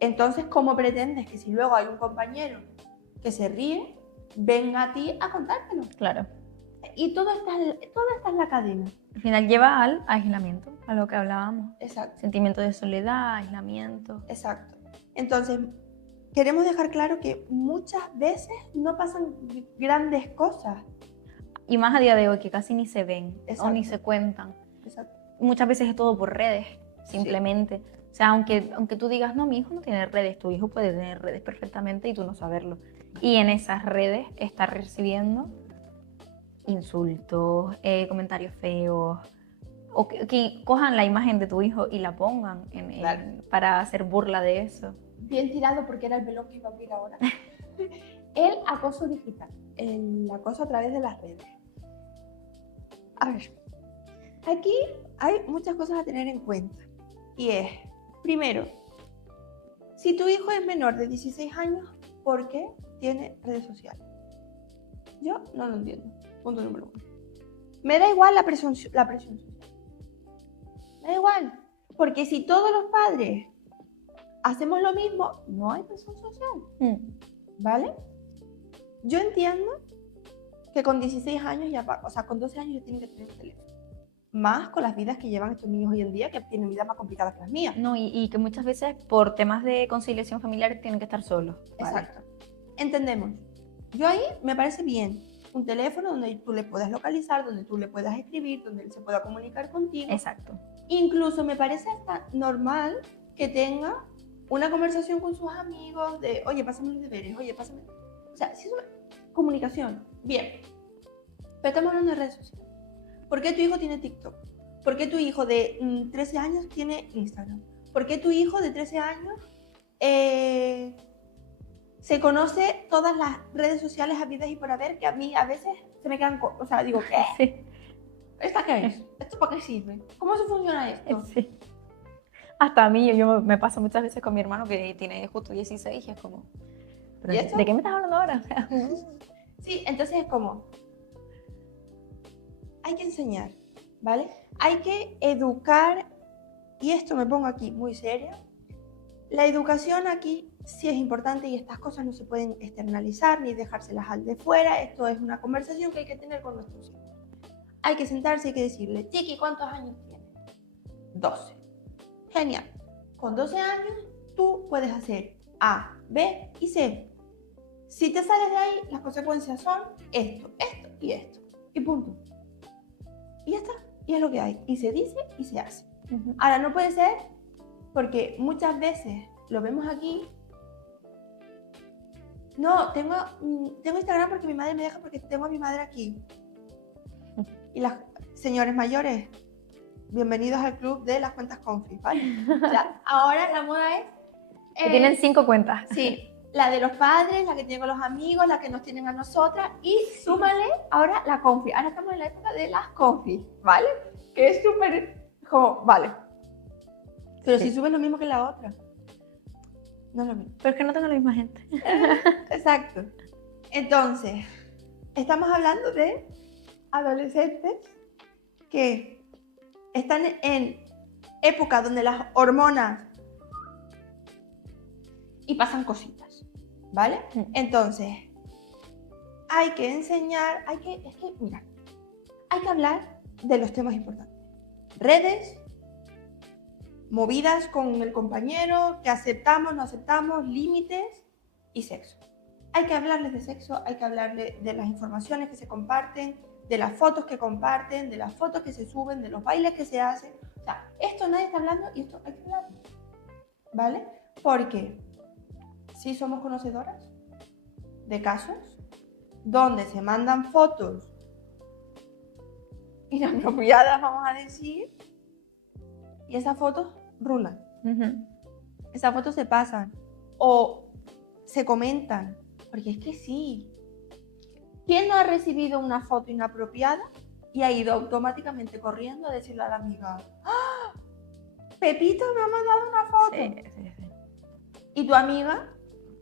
Entonces, ¿cómo pretendes que si luego hay un compañero que se ríe, venga a ti a contártelo? Claro. Y todo está en la cadena. Al final lleva al aislamiento, a lo que hablábamos. Exacto. Sentimiento de soledad, aislamiento. Exacto. Entonces, queremos dejar claro que muchas veces no pasan grandes cosas. Y más a día de hoy, que casi ni se ven. Exacto. O ni se cuentan. Exacto. Muchas veces es todo por redes, simplemente. Sí. O sea, aunque tú digas, no, mi hijo no tiene redes, tu hijo puede tener redes perfectamente y tú no saberlo. Y en esas redes está recibiendo insultos, comentarios feos, o que cojan la imagen de tu hijo y la pongan para hacer burla de eso. Bien tirado, porque era el pelón que iba a abrir ahora. El acoso digital, el acoso a través de las redes. A ver, aquí hay muchas cosas a tener en cuenta. Y es, primero, si tu hijo es menor de 16 años, ¿por qué tiene redes sociales? Yo no lo entiendo. Punto número 1. Me da igual la presión social. Me da igual. Porque si todos los padres hacemos lo mismo, no hay presión social. ¿Vale? Yo entiendo que con 16 años con 12 años ya tienen que tener un teléfono. Más con las vidas que llevan estos niños hoy en día, que tienen vidas más complicadas que las mías. No, y que muchas veces por temas de conciliación familiar tienen que estar solos. ¿Vale? Exacto. Entendemos. Yo ahí me parece bien un teléfono donde tú le puedas localizar, donde tú le puedas escribir, donde él se pueda comunicar contigo. Exacto. Incluso me parece hasta normal que tenga una conversación con sus amigos de, oye, pásame los deberes, oye, pásame... O sea, si es una comunicación, bien. Pero estamos hablando de redes sociales. ¿Por qué tu hijo tiene TikTok? ¿Por qué tu hijo de 13 años tiene Instagram? ¿Por qué tu hijo de 13 años se conoce todas las redes sociales habidas y por haber, que a mí a veces se me quedan... O sea, digo, ¿qué? Sí. ¿Esta qué es? ¿Esto para qué sirve? ¿Cómo se funciona esto? Sí. Hasta a mí, yo me pasa muchas veces con mi hermano que tiene justo 16 y es como, Pero, ¿Y esto? ¿de qué me estás hablando ahora? Sí, entonces es como, hay que enseñar, ¿vale? Hay que educar, y esto me pongo aquí muy seria. La educación aquí sí es importante y estas cosas no se pueden externalizar ni dejárselas al de fuera. Esto es una conversación que hay que tener con nuestros hijos. Hay que sentarse y hay que decirle, Chiqui, ¿cuántos años tienes? 12. Genial. Con 12 años tú puedes hacer A, B y C. Si te sales de ahí, las consecuencias son esto, esto y esto. Y punto. Y ya está. Y es lo que hay. Y se dice y se hace. Ahora, no puede ser porque muchas veces lo vemos aquí. No, tengo Instagram porque mi madre me deja porque tengo a mi madre aquí. Y las señores mayores, bienvenidos al club de las cuentas confi, ¿vale? O sea, ahora la moda es... Que tienen 5 cuentas. Sí, la de los padres, la que tienen con los amigos, la que nos tienen a nosotras y súmale ahora la confi. Ahora estamos en la época de las confi, ¿vale? Que es súper como, vale. Pero Sí. si subes lo mismo que la otra, no es lo mismo. Pero es que no tengo la misma gente. Exacto. Entonces, estamos hablando de adolescentes que están en época donde las hormonas y pasan cositas, ¿vale? Entonces, hay que enseñar, hay que hablar de los temas importantes. Redes, movidas con el compañero, que aceptamos, no aceptamos, límites y sexo. Hay que hablarles de sexo, hay que hablarles de las informaciones que se comparten, de las fotos que comparten, de las fotos que se suben, de los bailes que se hacen. O sea, esto nadie está hablando y esto hay que hablar, ¿vale? Porque sí somos conocedoras de casos donde se mandan fotos inapropiadas, vamos a decir, y esas fotos rulan. Esas fotos se pasan o se comentan, porque es que sí. ¿Quién no ha recibido una foto inapropiada y ha ido automáticamente corriendo a decirle a la amiga, ¡ah! Pepito me ha mandado una foto? Sí. Y tu amiga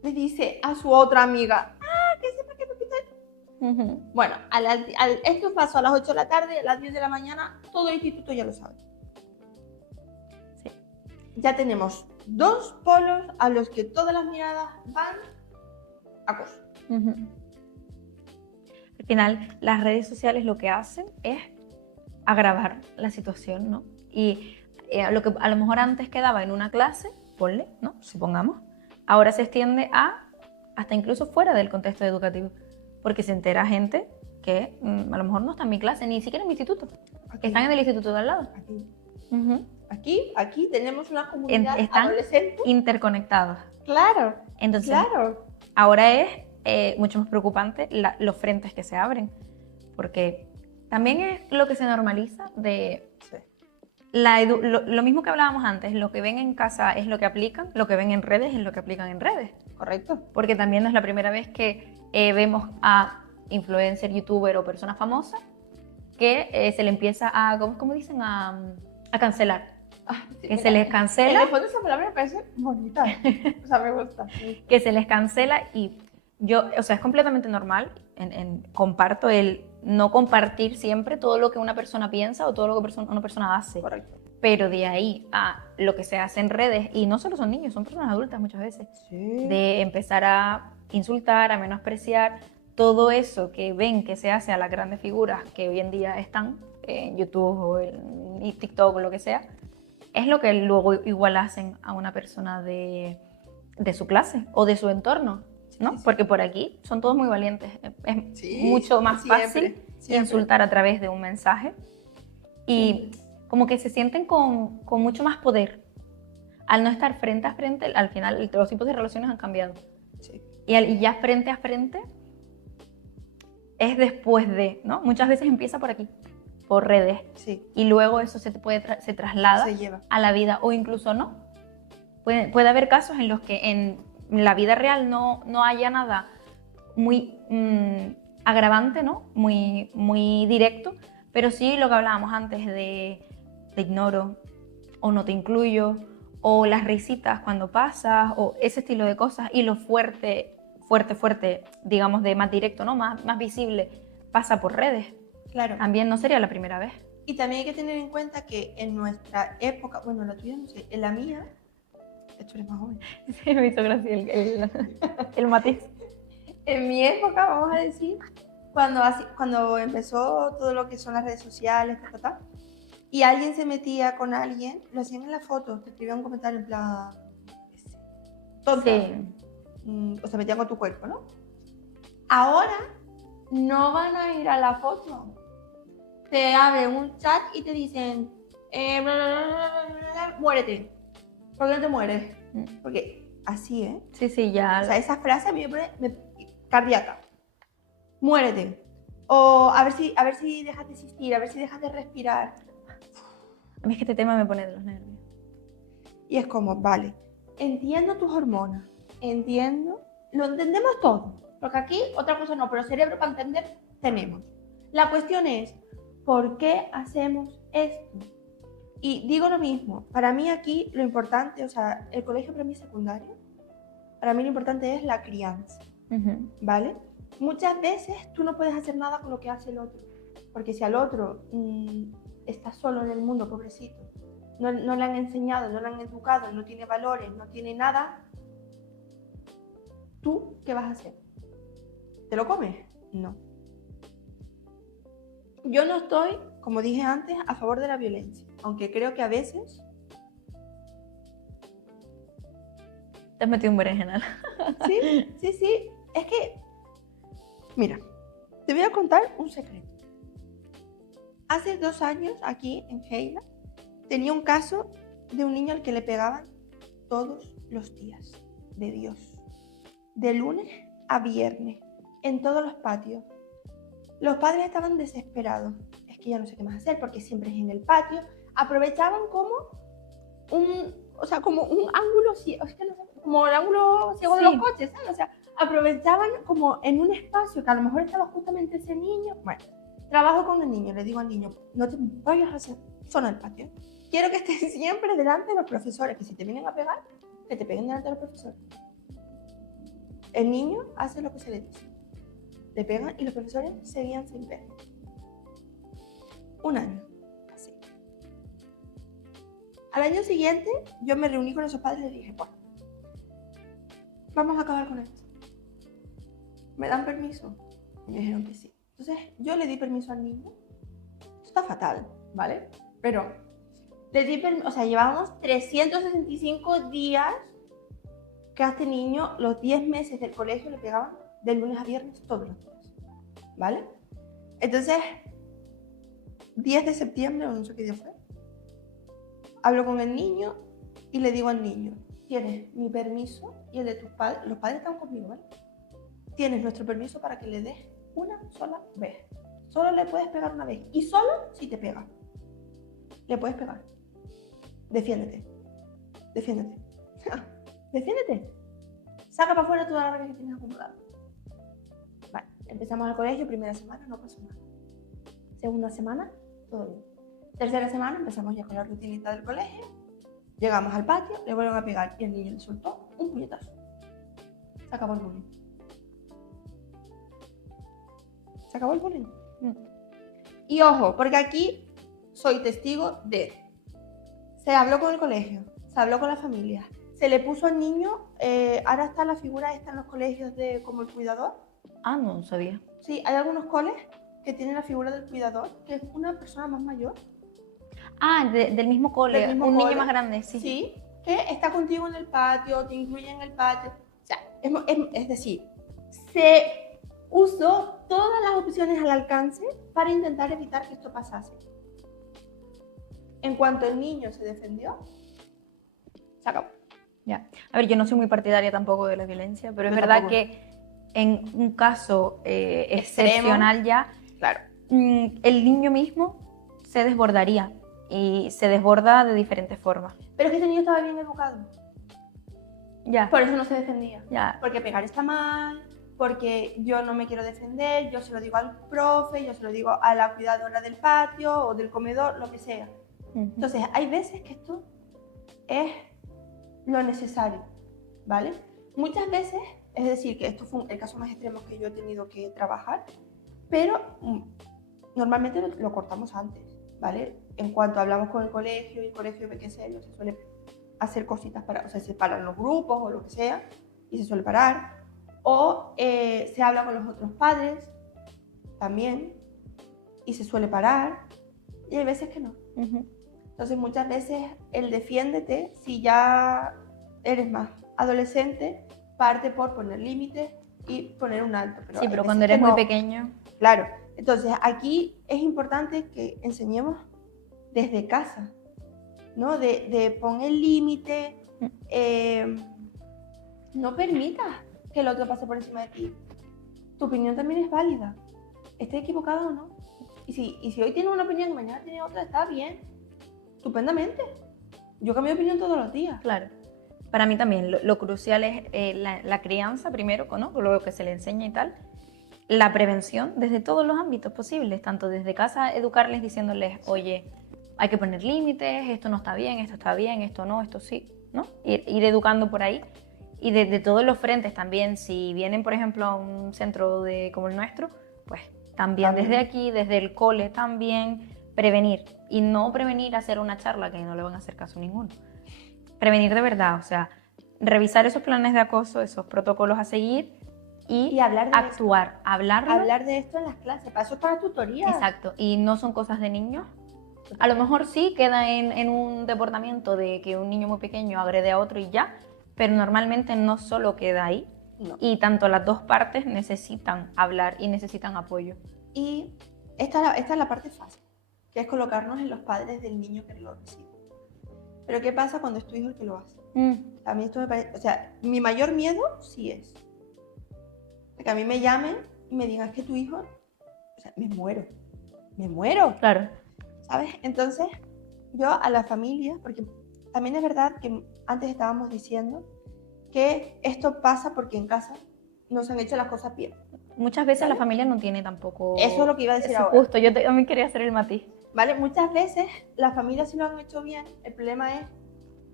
le dice a su otra amiga, que sepa que Pepito... Bueno, esto pasó a las 8 de la tarde, a las 10 de la mañana, todo el instituto ya lo sabe. Sí. Ya tenemos 2 polos a los que todas las miradas van acoso. Al final, las redes sociales lo que hacen es agravar la situación, ¿no? Y lo que a lo mejor antes quedaba en una clase, ponle, ¿no? Supongamos, ahora se extiende hasta incluso fuera del contexto educativo, porque se entera gente que a lo mejor no está en mi clase, ni siquiera en mi instituto, Aquí. están en el instituto de al lado. Aquí tenemos una comunidad Están adolescente interconectados. Claro. Entonces, Claro. ahora es mucho más preocupante los frentes que se abren, porque también es lo que se normaliza de Sí. lo mismo que hablábamos antes, lo que ven en casa es lo que aplican, lo que ven en redes es lo que aplican en redes. Correcto. Porque también no es la primera vez que vemos a influencer, youtuber o personas famosas que se le empieza a, ¿cómo dicen? A cancelar. Sí, Que se les En cancela. el fondo esa palabra me parece bonita. O sea, me gusta. Que se les cancela y o sea, es completamente normal, comparto el no compartir siempre todo lo que una persona piensa o todo lo que una persona hace. Correcto. Pero de ahí a lo que se hace en redes, y no solo son niños, son personas adultas muchas veces, Sí. de empezar a insultar, a menospreciar todo eso que ven que se hace a las grandes figuras que hoy en día están en YouTube o en TikTok o lo que sea, es lo que luego igual hacen a una persona de su clase o de su entorno, ¿no? Sí, sí. Porque por aquí son todos muy valientes. Es mucho más fácil insultar a través de un mensaje y como que se sienten con mucho más poder. Al no estar frente a frente, al final los tipos de relaciones han cambiado. Sí. Y ya frente a frente es después de, ¿no? Muchas veces empieza por aquí, por redes. Sí. Y luego eso se traslada Se lleva. a la vida o incluso no. Puede haber casos en los que en la vida real no haya nada muy agravante, ¿no? Muy directo, pero sí lo que hablábamos antes de te ignoro o no te incluyo o las risitas cuando pasas o ese estilo de cosas y lo fuerte fuerte, digamos, de más directo, ¿no? Más visible, pasa por redes. Claro. También no sería la primera vez. Y también hay que tener en cuenta que en nuestra época, bueno, la tuya no sé, en la mía, tú eres más joven. Sí, me hizo gracia el matiz. En mi época, vamos a decir, cuando empezó todo lo que son las redes sociales, y alguien se metía con alguien, lo hacían en la foto, te escribían un comentario en plan, tonta. Sí. O se metían con tu cuerpo, ¿no? Ahora no van a ir a la foto. Te abren un chat y te dicen, muérete. ¿Por qué no te mueres? Porque así, Sí, ya. O sea, esa frase a mí me pone cardíaca. Muérete. O a ver si dejas de existir, a ver si dejas de respirar. A mí es que este tema me pone de los nervios. Y es como, vale, entiendo tus hormonas, lo entendemos todo. Porque aquí otra cosa no, pero cerebro para entender tenemos. La cuestión es, ¿por qué hacemos esto? Y digo lo mismo, para mí aquí lo importante, o sea, el colegio para mí es secundario, para mí lo importante es la crianza, ¿vale? Muchas veces tú no puedes hacer nada con lo que hace el otro, porque si al otro está solo en el mundo, pobrecito, no le han enseñado, no le han educado, no tiene valores, no tiene nada, ¿tú qué vas a hacer? ¿Te lo comes? No. Yo no estoy, como dije antes, a favor de la violencia, aunque creo que a veces... Te has metido un berenjenal. Sí. Es que, mira, te voy a contar un secreto. Hace 2 años, aquí en Heila, tenía un caso de un niño al que le pegaban todos los días, de Dios. De lunes a viernes, en todos los patios. Los padres estaban desesperados. Es que ya no sé qué más hacer porque siempre es en el patio. Aprovechaban como un ángulo ciego, es que no sé, como el ángulo ciego de los coches, ¿sabes? O sea, aprovechaban como en un espacio que a lo mejor estaba justamente ese niño. Bueno, trabajo con el niño, le digo al niño, no te vayas a hacer zona del patio. Quiero que estés siempre delante de los profesores, que si te vienen a pegar, que te peguen delante de los profesores. El niño hace lo que se le dice. Le pegan y los profesores seguían sin ver. 1 año, así. Al año siguiente, yo me reuní con esos padres y les dije, bueno, vamos a acabar con esto. ¿Me dan permiso? Y me dijeron que sí. Entonces, yo le di permiso al niño. Esto está fatal, ¿vale? Pero le di permiso, o sea, llevábamos 365 días que a este niño los 10 meses del colegio le pegaban de lunes a viernes todos los días, ¿vale? Entonces, 10 de septiembre, o no sé qué día fue, hablo con el niño y le digo al niño, tienes mi permiso y el de tus padres, los padres están conmigo, ¿vale? Tienes nuestro permiso para que le des una sola vez. Solo le puedes pegar una vez y solo si te pega. Le puedes pegar. Defiéndete. Defiéndete. Defiéndete. Saca para afuera toda la rabia que tienes acumulada. Vale, empezamos el colegio, primera semana no pasó nada. Segunda semana, todo bien. Tercera semana empezamos ya con la rutinita del colegio. Llegamos al patio, le vuelven a pegar y el niño le soltó un puñetazo. Se acabó el bullying. Se acabó el bullying. Y ojo, porque aquí soy testigo de... Se habló con el colegio, se habló con la familia, se le puso al niño, ahora está la figura esta en los colegios de como el cuidador. Ah, no sabía. Sí, hay algunos coles que tienen la figura del cuidador, que es una persona más mayor. Ah, del mismo cole, Del mismo un cole. niño más grande, sí. Sí, que está contigo en el patio, te incluye en el patio. O sea, es decir, se usó todas las opciones al alcance para intentar evitar que esto pasase. En cuanto el niño se defendió, se acabó. Ya. A ver, yo no soy muy partidaria tampoco de la violencia, pero es Yo verdad tampoco. que en un caso excepcional ya, Claro. El niño mismo se desbordaría y se desborda de diferentes formas. Pero es que ese niño estaba bien educado. Ya. Por eso no se defendía. Ya. Porque pegar está mal, porque yo no me quiero defender, yo se lo digo al profe, yo se lo digo a la cuidadora del patio o del comedor, lo que sea. Entonces, hay veces que esto es lo necesario, ¿vale? Muchas veces Es decir, que esto fue el caso más extremo que yo he tenido que trabajar, pero normalmente lo cortamos antes, ¿vale? En cuanto hablamos con el colegio y el colegio ve que es serio, se suele hacer cositas para, o sea, se separan los grupos o lo que sea y se suele parar. O se habla con los otros padres también y se suele parar. Y hay veces que no. Entonces muchas veces el defiéndete, si ya eres más adolescente, parte por poner límites y poner un alto. Pero sí, pero cuando eres muy pequeño... Claro. Entonces aquí es importante que enseñemos desde casa, ¿no? De poner límite, no permitas que el otro pase por encima de ti. Tu opinión también es válida, esté equivocado o no. Y si hoy tienes una opinión y mañana tienes otra, está bien, estupendamente. Yo cambio de opinión todos los días. Claro. Para mí también lo crucial es la crianza primero, ¿no? Con lo que se le enseña y tal. La prevención desde todos los ámbitos posibles, tanto desde casa educarles diciéndoles, oye, hay que poner límites, esto no está bien, esto no, esto sí, ¿no? Ir educando por ahí. Y de todos los frentes también, si vienen, por ejemplo, a un centro como el nuestro, pues también desde aquí, desde el cole también, prevenir. Y no prevenir hacer una charla que no le van a hacer caso a ninguno. Prevenir de verdad, o sea, revisar esos planes de acoso, esos protocolos a seguir y hablar de actuar, esto. Hablarlo. Hablar de esto en las clases, para eso está la tutoría. Exacto, y no son cosas de niños. A lo mejor sí queda en un deportamiento de que un niño muy pequeño agrede a otro y ya, pero normalmente no solo queda ahí. No. Y tanto las dos partes necesitan hablar y necesitan apoyo. Y esta es la parte fácil, que es colocarnos en los padres del niño que lo recibe. Pero ¿qué pasa cuando es tu hijo el que lo hace? A mí esto me parece, o sea, mi mayor miedo sí es que a mí me llamen y me digan, es que tu hijo, o sea, me muero. Claro. ¿Sabes? Entonces, yo a la familia, porque también es verdad que antes estábamos diciendo que esto pasa porque en casa no se han hecho las cosas bien. Muchas veces la familia no tiene tampoco... Eso es lo que iba a decir ahora. Justo, yo también quería hacer el matiz. ¿Vale? Muchas veces las familias sí lo han hecho bien, el problema es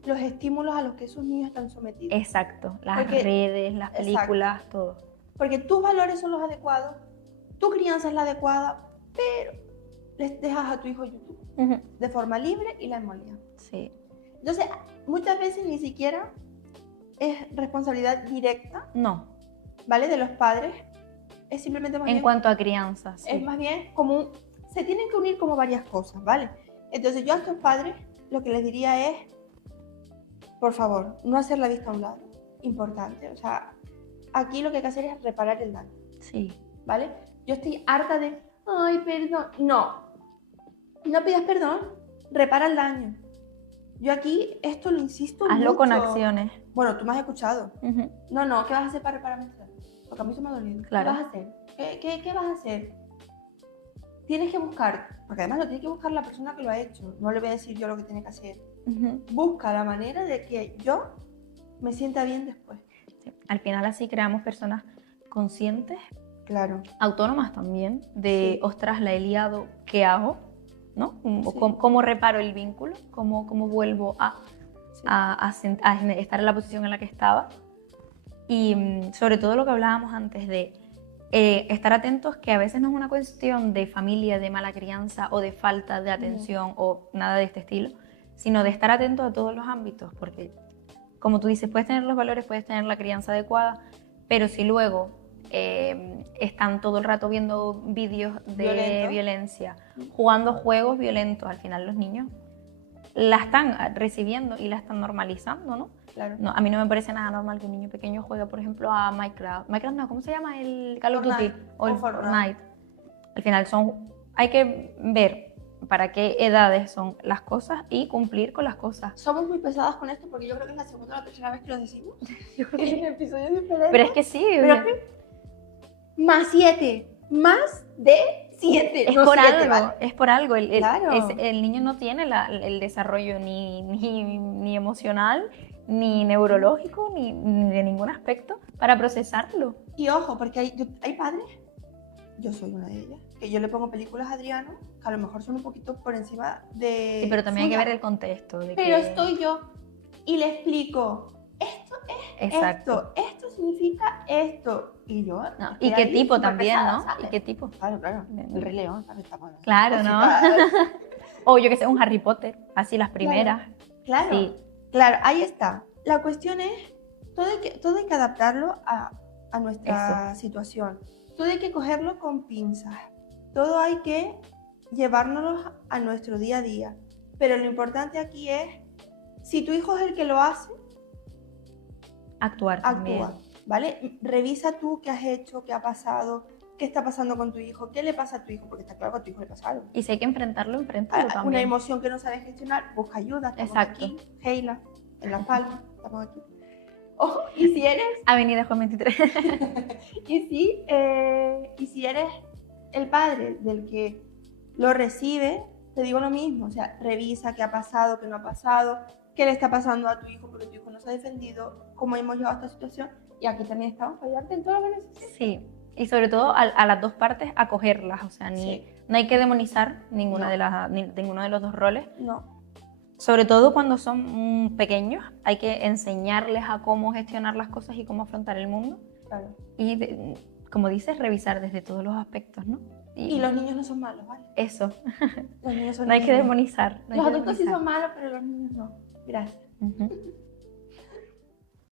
los estímulos a los que esos niños están sometidos. Exacto, las redes, las películas, todo. Porque tus valores son los adecuados, tu crianza es la adecuada, pero les dejas a tu hijo YouTube de forma libre y la emolía. Sí. Entonces, muchas veces ni siquiera es responsabilidad directa, no, ¿vale? De los padres, es simplemente más bien... En cuanto a crianza, sí. Es más bien como se tienen que unir como varias cosas, ¿vale? Entonces yo a estos padres lo que les diría es, por favor, no hacer la vista a un lado, importante, o sea, aquí lo que hay que hacer es reparar el daño. Sí. ¿Vale? Yo estoy harta de, ay, perdón, no pidas perdón, repara el daño. Yo aquí esto lo insisto mucho. Hazlo con acciones. Bueno, tú me has escuchado. No, ¿qué vas a hacer para reparar esto? Porque a mí se me ha dolido. Claro. ¿Qué vas a hacer? ¿Qué vas a hacer? Tienes que buscar, porque además lo tiene que buscar la persona que lo ha hecho. No le voy a decir yo lo que tiene que hacer. Busca la manera de que yo me sienta bien después. Sí. Al final así creamos personas conscientes, claro, autónomas también, de, ostras, la he liado, ¿qué hago? ¿No? Sí. ¿Cómo reparo el vínculo? ¿Cómo vuelvo a estar en la posición en la que estaba? Y sobre todo lo que hablábamos antes de estar atentos, que a veces no es una cuestión de familia, de mala crianza o de falta de atención o nada de este estilo, sino de estar atento a todos los ámbitos, porque como tú dices, puedes tener los valores, puedes tener la crianza adecuada, pero si luego están todo el rato viendo vídeos de violencia, jugando juegos violentos, al final los niños la están recibiendo y la están normalizando, ¿no? Claro. No, a mí no me parece nada normal que un niño pequeño juegue, por ejemplo, a Minecraft. Minecraft no, ¿cómo se llama? El Call of Duty o el Fortnite. Al final hay que ver para qué edades son las cosas y cumplir con las cosas. Somos muy pesadas con esto porque yo creo que es la segunda o la tercera vez que lo decimos. Yo creo que en episodios diferentes. Pero es que sí. Pero más 7. Más de 7. Es no por 7, algo. ¿vale? Es por algo. Claro. El niño no tiene el desarrollo ni emocional, ni neurológico, ni de ningún aspecto para procesarlo. Y ojo, porque hay padres, yo soy una de ellas, que yo le pongo películas a Adriano, que a lo mejor son un poquito por encima de... Sí, pero también suya. hay que ver el contexto. Pero estoy yo y le explico, esto es Exacto. esto significa esto. Y yo... No, estoy y qué ahí tipo súper también, pesada, ¿no? ¿sabes? ¿Y qué tipo? Claro, claro. El Rey León, ¿sabes? Estamos Claro, ¿no? O yo que sé, un Harry Potter, así las primeras. Claro, Sí, claro, ahí está. La cuestión es, todo hay que adaptarlo a nuestra situación. Todo hay que cogerlo con pinzas. Todo hay que llevárnoslo a nuestro día a día. Pero lo importante aquí es, si tu hijo es el que lo hace, actuar también. actúa, ¿vale? Revisa tú qué has hecho, qué ha pasado, qué está pasando con tu hijo, qué le pasa a tu hijo, porque está claro que a tu hijo le pasa algo. Y si hay que enfrentarlo, enfréntalo Una también. emoción que no sabes gestionar, busca ayuda. Estamos Exacto. aquí, Heila, en Las Palmas, estamos aquí. Ojo, y si eres, Avenida Juan 23. y si eres el padre del que lo recibe, te digo lo mismo, o sea, revisa qué ha pasado, qué no ha pasado, qué le está pasando a tu hijo, porque tu hijo no se ha defendido, cómo hemos llegado a esta situación, y aquí también estamos para ayudarte en todo lo que necesites. Sí, y sobre todo a las dos partes acogerlas, o sea, Sí. no hay que demonizar ninguna No. ninguno de los dos roles. No, Sobre todo cuando son pequeños, hay que enseñarles a cómo gestionar las cosas y cómo afrontar el mundo. claro. Y, como dices, revisar desde todos los aspectos, ¿no? Y los niños no son malos, ¿vale? Eso, Los niños son no hay que niños. demonizar. no hay Los que adultos sí demonizar. son malos, pero los niños no. Gracias. Ujú.